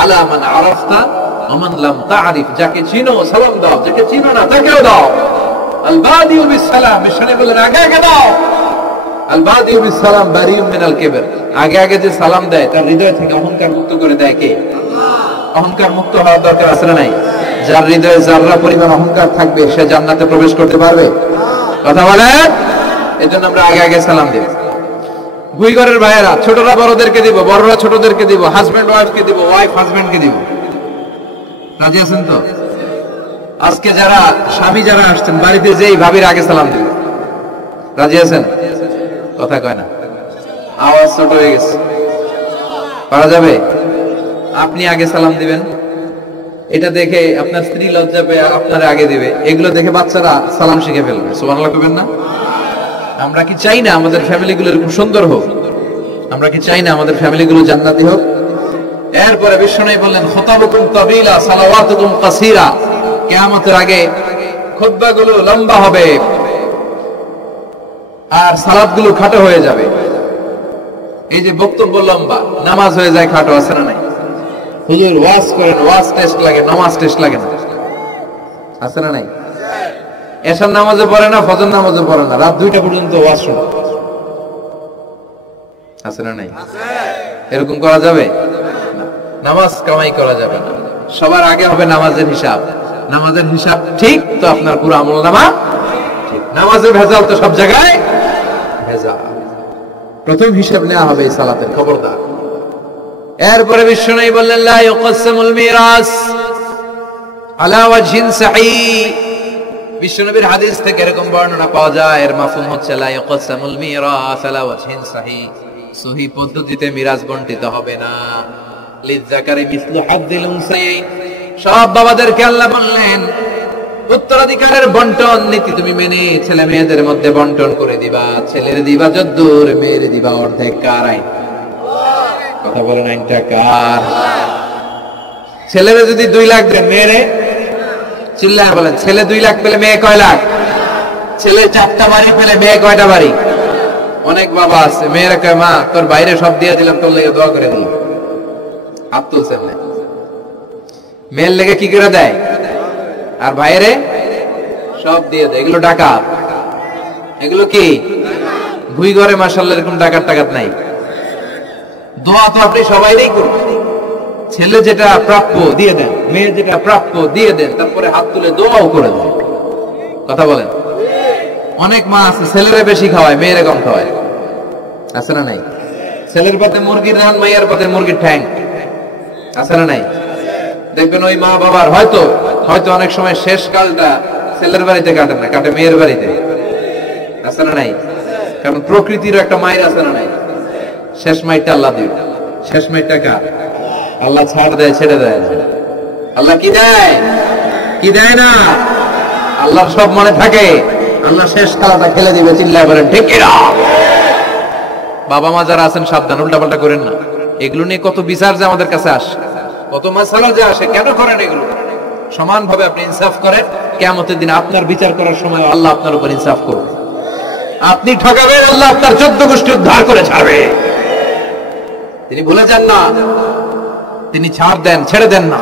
আলা মান আরাফতা ওয়া মান লাম তা'রিফ, যাকে চিনো সালাম দাও, যাকে চিনো না তাকেও দাও। আল বাদিউ বিস সালাম, বিশ্বনবী বলেন আগে আগে দাও। আল বাদিউ বিস সালাম বারিউম মিনাল কিবর, আগে আগে যে সালাম দেয় তার হৃদয় থেকে অহংকার মুক্ত করে দেয় কে? অহংকার মুক্ত হওয়ার দরকার আছে না নাই? যার হৃদয়ে যাররা পরিমাণ অহংকার থাকবে সে জান্নাতে প্রবেশ করতে পারবে? কথা বলেন। এজন্য আমরা আগে আগে সালাম দেব। ভুইঘরের ভাইয়েরা, ছোটরা বড়দেরকে দিব, বড়রা ছোটদেরকে দিব, হাজবেন্ড ওয়াইফকে দিব, ওয়াইফ হাজবেন্ডকে দিব। রাজি আছেন তো? আজকে যারা স্বামী যারা আসছেন, বাড়িতে যেই ভাবির আগে সালাম দিবে। রাজি আছেন? কথা কয় না, আওয়াজ ছোট হয়ে গেছে, পারা যাবে? আপনি আগে সালাম দিবেন, এটা দেখে আপনার স্ত্রী লজ্জা পেয়ে আপনারা আগে দিবে, এগুলো দেখে বাচ্চারা সালাম শিখে ফেলবে। সুবহানাল্লাহ কইবেন না? আমরা কি চাই না আমাদের ফ্যামিলিগুলো এরকম সুন্দর হোক? আমরা কি চাই না আমাদের ফ্যামিলিগুলো জান্নাতি হোক? এরপরে বিশ্বনবী বললেন খুতাবুকুম তাবিলা সালাওয়াতুকুম কাসীরা, কিয়ামতের আগে খুতবাগুলো লম্বা হবে আর সালাতগুলো খাটো হয়ে যাবে। এই যে বক্তব্য লম্বা, নামাজ হয়ে যায় খাটো, আছে না নাই? হুজুর ওয়াজ করেন, ওয়াজ টেস্ট লাগে, নামাজ টেস্ট লাগে না, আছে না নাই? এশার নামাজে পড়ে না, ফজর নামাজে পড়ে না, রাত 2টা পর্যন্ত ওয়াজ শুনে, আছে না নাই? এরকম করা যাবে? নামাজ কামাই করা যাবে না। সবার আগে হবে নামাজের হিসাব। নামাজের হিসাব ঠিক তো আপনার পুরো আমলনামা ঠিক। নামাজের ভেজাল তো সব জায়গায় ভেজাল। প্রথম হিসাব নেওয়া হবে সালাতের, খবরদার। এরপরে বিশ্বনবী বললেন লা ইউকসামুল মিরাস আলা ওয়াজহিন সহিহ। বিশ্বনবীর হাদিস থেকে এরকম বর্ণনা পাওয়া যায়, এর মাফহুম হচ্ছে লা ইউকসামুল মিরাস আলা ওয়াজহিন সহিহ, সহিহ পদ্ধতিতে মিরাজ বণ্টিত হবে না। লিযাকারি মিসলু হাযযিল উনসায়াইন, সব বাবাদেরকে আল্লাহ বললেন উত্তরাধিকারের বন্টন নীতি তুমি মেনে ছেলে মেয়েদের মধ্যে বন্টন করে দিবা। ছেলের দিবা যদ্দুর, মেয়ের দিবা অর্ধেক। কার আইন? কথা বলেন, আইনটা কার? ছেলেরে যদি 2 লাখ দেন, মেয়েরে চিল্লায় বলেন, ছেলে 2 লাখ পেলে মেয়ে কয় লাখ? ছেলে 4টা বাড়ি পেলে মেয়ে কয়টা বাড়ি? অনেক বাবা আছে মেয়েরা কয় মা তোর বাইরে সব দিয়ে দিলাম, তোর লেগে দোয়া করে দিলাম। হাত তুলছেন না? মেয়ের লেগে কি করে দেয়, আর বাইরে সব দিয়ে দেয়। এগুলো ডাকাত, এগুলো কি ভুই ঘরে মাশাআল্লাহ এরকম ডাকাত টাকাত নাই। দোয়া তো আপনি সবাইরই করবেন। ছেলে যেটা প্রাপ্য দিয়ে দেন, মেয়ে যেটা প্রাপ্য দিয়ে দেন, তারপরে হাত তুলে দোয়াও করে দেন। কথা বলেন। অনেক মা আছে ছেলেরে বেশি খাওয়ায়, মেয়েরে কম খাওয়ায়, আছে না নাই? ছেলের পাতে মুরগির রান, মাইয়ার পাতে মুরগির ঠ্যাং, আছে না নাই? দেখবেন ওই মা বাবার হয়তো অনেক সময় শেষ কালটা ছেলের বাড়িতে কাটে না, কাটে মেয়ের বাড়িতে, আছে না নাই? কারণ প্রকৃতির একটা মায়ের, আছে না নাই? শেষ মাইরটা আল্লাহ দিবে। শেষ মাইরটা কার? আল্লাহ ছাড় দেয়, ছেড়ে দেয়। আল্লাহ কি দেয়? কি দেয় না? আল্লাহর সব মনে থাকে। আল্লাহ শেষ খেলাটা খেলে দিবে। চিল্লায় বলেন ঠিক কিনা? বাবা মা যারা আছেন সাবধান, উল্টাপাল্টা করেন না। এগুলো নিয়ে কত বিচার যে আমাদের কাছে আসে, কত মাসালা যে আসে। কেন করেন এগুলো? সমানভাবে আপনি ইনসাফ করেন, কিয়ামতের দিন আপনার বিচার করার সময় আল্লাহ আপনার উপর ইনসাফ করবে। আপনি ঠকাবেন, আল্লাহ আপনার 14 গোষ্ঠী উদ্ধার করে ছাড়বে। তিনি ভুলে যান না, তিনি ছাড় দেন, ছেড়ে দেন না।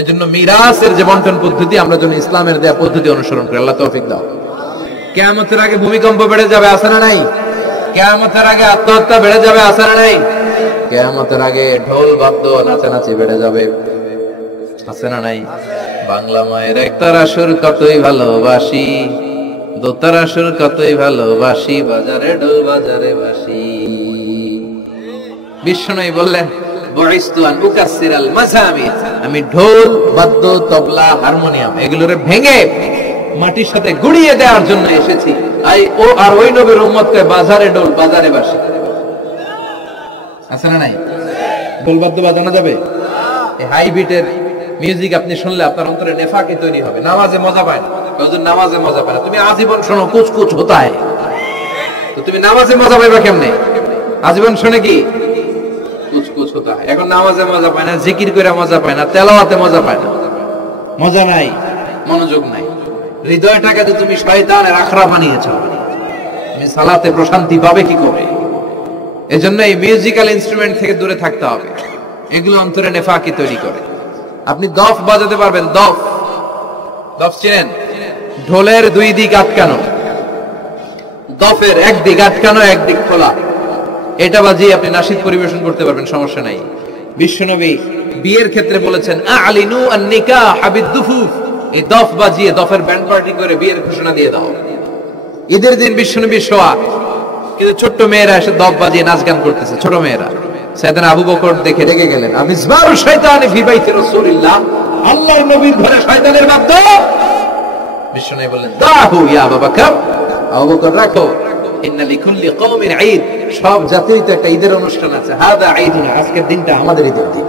এজন্য মিরাসের যে বন্টন পদ্ধতি, আমরা যেন ইসলামের দেয়া পদ্ধতি অনুসরণ করি। আল্লাহ তৌফিক দাও। কিয়ামতের আগে ভূমিকম্প বেড়ে যাবে, আছে না নাই? কিয়ামতের আগে আত্মহত্যা বেড়ে যাবে, আছে না নাই? কিয়ামতের আগে ঢোল বাদ্য নাচানাচি বেড়ে যাবে, আছে না নাই? বাংলা মায়ের একতারা সুর কতই ভালোবাসি, দোতারা সুর কতই ভালোবাসি, বাজারে ঢোল বাজারে বাসি। বিশ্বনবী বললেন বুইসতু আন উকাসসিরাল মাযামির, আমি ঢোল বাদ্য তবলা হারমোনিয়াম এগুলোরে ভেঙে মাটির সাথে গুড়িয়ে দেওয়ার জন্য এসেছি। আর ওই নবীর উম্মতকে বাজারে ঢোল বাজারে বাসি, আছে না নাই? ঢোল বাদ্য বাজানো যাবে? এই হাই বিটের মিউজিক আপনি শুনলে আপনার অন্তরে নেফাকি তৈরি হবে। নামাজে মজা পায় না, হুজুর নামাজে মজা পায় না। তুমি আজীবন শোনো কুছ কুছ হোতা है, তো তুমি নামাজে মজা পাইবা কেমনে? আজীবন শুনে কি কুছ কুছ হোতা है। এখন নামাজে মজা পায় না, জিকির করে মজা পায় না, তেলাওয়াতে মজা পায় না, মজা নাই, মনোযোগ নাই। হৃদয়টাকে তো তুমি শয়তানের আখড়া বানিয়েছো, তুমি সালাতে প্রশান্তি পাবে কি করে? এজন্য এই মিউজিক্যাল ইনস্ট্রুমেন্ট থেকে দূরে থাকতে হবে। এগুলো অন্তরে নেফাকি তৈরি করে। আপনি দফ বাজাতে পারবেন? দফ চিনেন? ঢোলের 2 দিক আটকানো, দফের একদিক আটকানো, একদিক খোলা। এটা বাজিয়ে আপনি নাশিদ পরিবেশন করতে পারবেন, সমস্যা নাই। বিশ্বনবী বিয়ের ক্ষেত্রে বলেছেন আ'লিনু আন-নিকাহ বিদ-দুফুফ, এই দফ বাজিয়ে দফের ব্যান্ড পার্টি করে বিয়ের ঘোষণা দিয়ে দাও। ঈদের দিন বিশ্বনবী শোয়া, কিন্তু ছোট্ট মেয়েরা এসে দফ বাজিয়ে নাচ গান করতেছে, ছোট মেয়েরা। সাইয়েদনা আবু বকর দেখে রেগে গেলেন, আমিজমারু শাইতানি ফি বাইতি রাসূলিল্লাহ, আল্লাহর নবীর ঘরে শয়তানের বাদ্য। বিশ্বনবী বললেন দাহু ইয়া আবু বকর, আবু বকর রাখো, ইন্না লিকুল্লি কওমিন ঈদ, সব জাতির তো একটা ঈদের অনুষ্ঠান আছে। হাদা ঈদুনা, আজকের দিনটা আমাদের ঈদের দিন,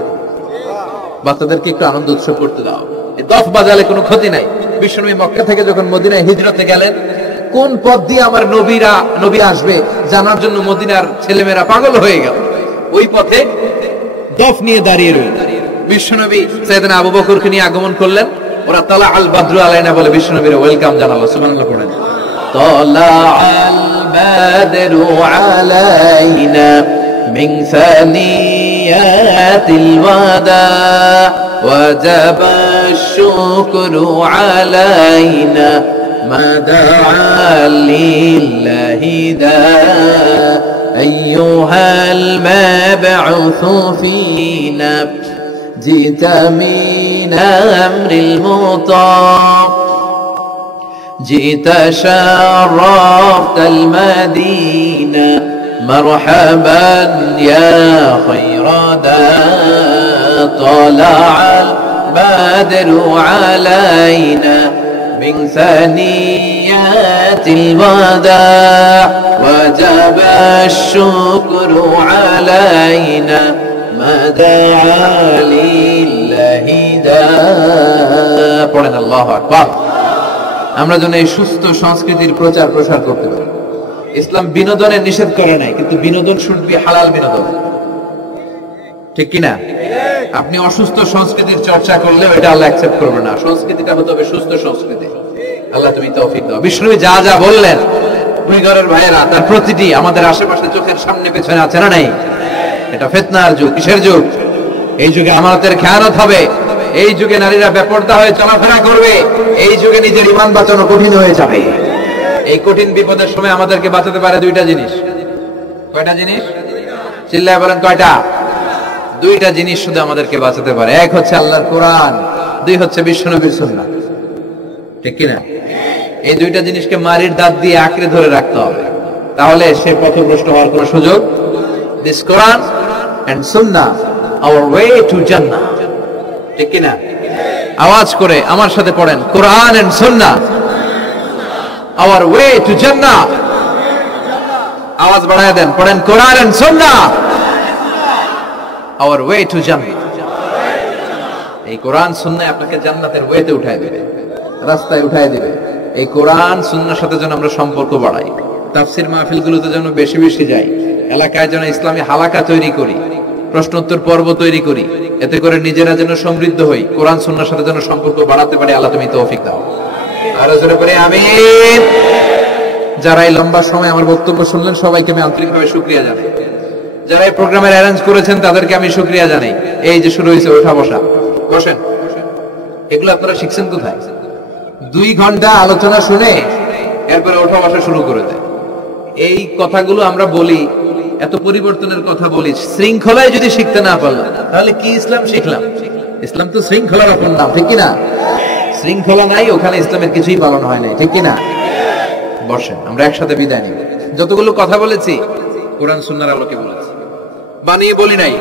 বাচ্চাদেরকে একটু আনন্দ উৎসব করতে দাও। এই দফ বাজালে কোনো ক্ষতি নাই। বিশ্বনবী মক্কা থেকে যখন মদিনায় হিজরতে গেলেন, কোন পথ দিয়ে আমার নবী আসবে জানার জন্য মদিনার ছেলেমেয়েরা পাগল হয়ে গেল। ওই পথে তফ নিয়ে দাঁড়িয়ে রইল। বিশ্বনবী সাইয়েদনা আবু বকরকে নিয়ে আগমন করলেন। ওরা তালা আল বাদরু আলাইনা বলে বিশ্বনবীর ওয়েলকাম জানালো। সুবহানাল্লাহ পড়েন। তালা আল বাদরু আলাইনা মিন সানিয়াতিল ওয়াদা ওয়াজাবা আশ-শুকরু আলাইনা মা দাআ লিল্লাহি দা আইয়ুহাল মাবউসু ফীনা جئت من أمر المطاع جئت شرفت المدينة مرحبا يا خير داع طلع البدر علينا من ثنيات الوداع وجب الشكر علينا পড়েন আল্লাহু আকবার। আমরা যেন এই সুস্থ সংস্কৃতির প্রচার প্রসার করতে পারি। ইসলাম বিনোদনের নিষেধ করে নাই, কিন্তু বিনোদন শুড বি হালাল বিনোদন, ঠিক কিনা? আপনি অসুস্থ সংস্কৃতির চর্চা করলে এটা আল্লাহ অ্যাকসেপ্ট করবে না। সংস্কৃতিটা হতে হবে সুস্থ সংস্কৃতি। আল্লাহ তুমি তৌফিক দাও। বিষ্ণু যা যা বললেন, ওই ঘরের ভাইয়েরা তার প্রতিটি আমাদের আশেপাশে চোখের সামনে পেছনে আছে না নাই? এটা ফিতনার যুগ। কিসের যুগ? এই যুগে আমানতের খেয়ানত হবে, এই যুগে নারীরা বেপরদা হয়ে চলাফেরা করবে, এই যুগে নিজের ঈমান বাঁচানো কঠিন হয়ে যাবে। এই কঠিন বিপদের সময় আমাদেরকে বাঁচাতে পারে দুইটা জিনিস। কয়টা জিনিস? চিল্লায় বলেন কয়টা? দুইটা জিনিস শুধু আমাদেরকে বাঁচাতে পারে। এক হচ্ছে আল্লাহর কোরআন, দুই হচ্ছে বিশ্বনবীর সুন্নাহ, ঠিক কিনা? এই দুইটা জিনিসকে মারির দাঁত দিয়ে আঁকড়ে ধরে রাখতে হবে, তাহলে সে পথভ্রষ্ট হওয়ার কোনো সুযোগ। This Quran and Sunnah, our way to Jannah, ঠিক কিনা? আওয়াজ করে আমার সাথে পড়েন, Quran and Sunnah, our way to Jannah. আওয়াজ বাড়ায় দেন, পড়েন Quran and Sunnah, our way to Jannah. এই কোরআন সুন্নাহ আপনাকে জান্নাতের ওয়েতে উঠায় দিবে, রাস্তায় উঠায় দিবে। এই কোরআন সুন্নাহর সাথে যেন আমরা সম্পর্ক বাড়াই, তাফসীর মাহফিলগুলোতে যেন বেশি বেশি যাই, এলাকায় যেন ইসলামী হালাকা তৈরি করি, প্রশ্নোত্তর পর্ব তৈরি করি, এতে করে নিজেরা যেন সমৃদ্ধ হই, কোরআন সুন্নাহর সাথে যেন সম্পর্ক বাড়াতে পারি। আল্লাহ তুমি তৌফিক দাও। আর জোরে করে আমিন। যারা এই লম্বা সময় আমার বক্তব্য শুনলেন সবাইকে আমি আন্তরিকভাবে শুকরিয়া জানাই। যারা এই প্রোগ্রামের অ্যারেঞ্জ করেছেন তাদেরকে আমি শুকরিয়া জানাই। এই যে শুরু হয়েছে ওঠা বসা, বসেন, এগুলো আপনারা শিখছেন কোথায়? 2 ঘন্টা আলোচনা শুনে এরপরে ওঠা বসা শুরু করে দেয়। এই কথাগুলো আমরা বলি, এত পরিবর্তনের কথা বলি, শৃঙ্খলায় যদি শিখতে না পারলাম তাহলে কি ইসলাম শিখলাম? ইসলাম তো শৃঙ্খলার অপর নাম, ঠিক কিনা? শৃঙ্খলা নাই, ওখানে ইসলামের কিছুই পালন হয় নাই, ঠিক কিনা? বসেন, আমরা একসাথে বিদায় নিব। যতগুলো কথা বলেছি কোরআন সুন্নাহর আলোকে বলেছি, বানিয়ে বলি নাই।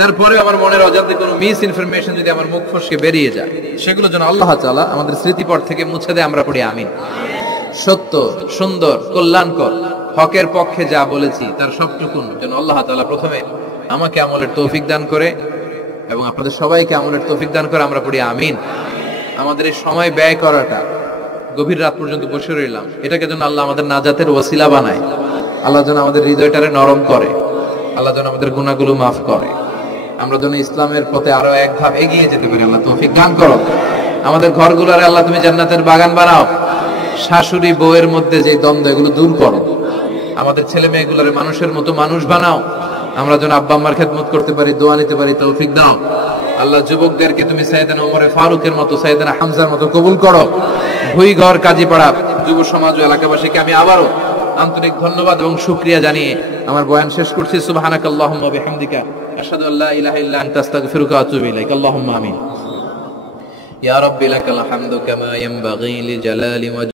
তারপরে আমার মনের অজান্তে কোনো মিস ইনফরমেশন যদি আমার মুখ ফসকে বেরিয়ে যায়, সেগুলো যেন আল্লাহ তাআলা আমাদের স্মৃতিপট থেকে মুছে দেয়। আমরা পড়ি আমিন। সত্য, সুন্দর, কল্যাণকর, হকের পক্ষে যা বলেছি তার সবটুকুন যেন আল্লাহ তাআলা প্রথমে আমাকে আমলের তৌফিক দান করে এবং আপনাদের সবাইকে আমলের তৌফিক দান করে। আমরা পড়ি আমিন। আমাদের এই সময় ব্যয় করাটা, গভীর রাত পর্যন্ত বসে রইলাম, এটাকে যেন আল্লাহ আমাদের নাজাতের ওসিলা বানায়। আল্লাহ যেন আমাদের হৃদয়টারে নরম করে, আল্লাহ যেন আমাদের গুনাহগুলো মাফ করে। আমরা যেন ইসলামের পথে আরো এক ধাপ এগিয়ে যেতে পারি। আল্লাহ তৌফিক দান করো। আমাদের ঘরগুলোরে আল্লাহ তুমি জান্নাতের বাগান বানাও। শাশুড়ি বউয়ের মধ্যে যে দ্বন্দ্ব, এগুলো দূর করো। আমাদের ছেলে মেয়েগুলোরে মানুষের মতো মানুষ বানাও। আমরা যেন আব্বা আম্মার খেদমত করতে পারি, দোয়া নিতে পারি, তৌফিক দাও। আল্লাহ যুবকদেরকে তুমি সাইয়েদনা ওমর ফারুকের মতো, সাইয়েদনা হামজার মতো কবুল করো। ভুই ঘর কাজীপাড়া যুব সমাজ ও এলাকাবাসীকে আমি আবারও আন্তরিক ধন্যবাদ এবং শুকরিয়া জানিয়ে আমার বয়ান শেষ করছি। সুবহানাকাল্লাহুম্মা ওয়া বিহামদিকা আশহাদু আল্লা ইলাহা ইল্লা আনতা আস্তাগফিরুকা ওয়া আতুবু ইলাইক। আল্লাহুম্মা আমিন। ইয়া রাব্বি লাকাল হামদু কামা ইয়ানবাগি লিজালালি ওয়াজহিকা।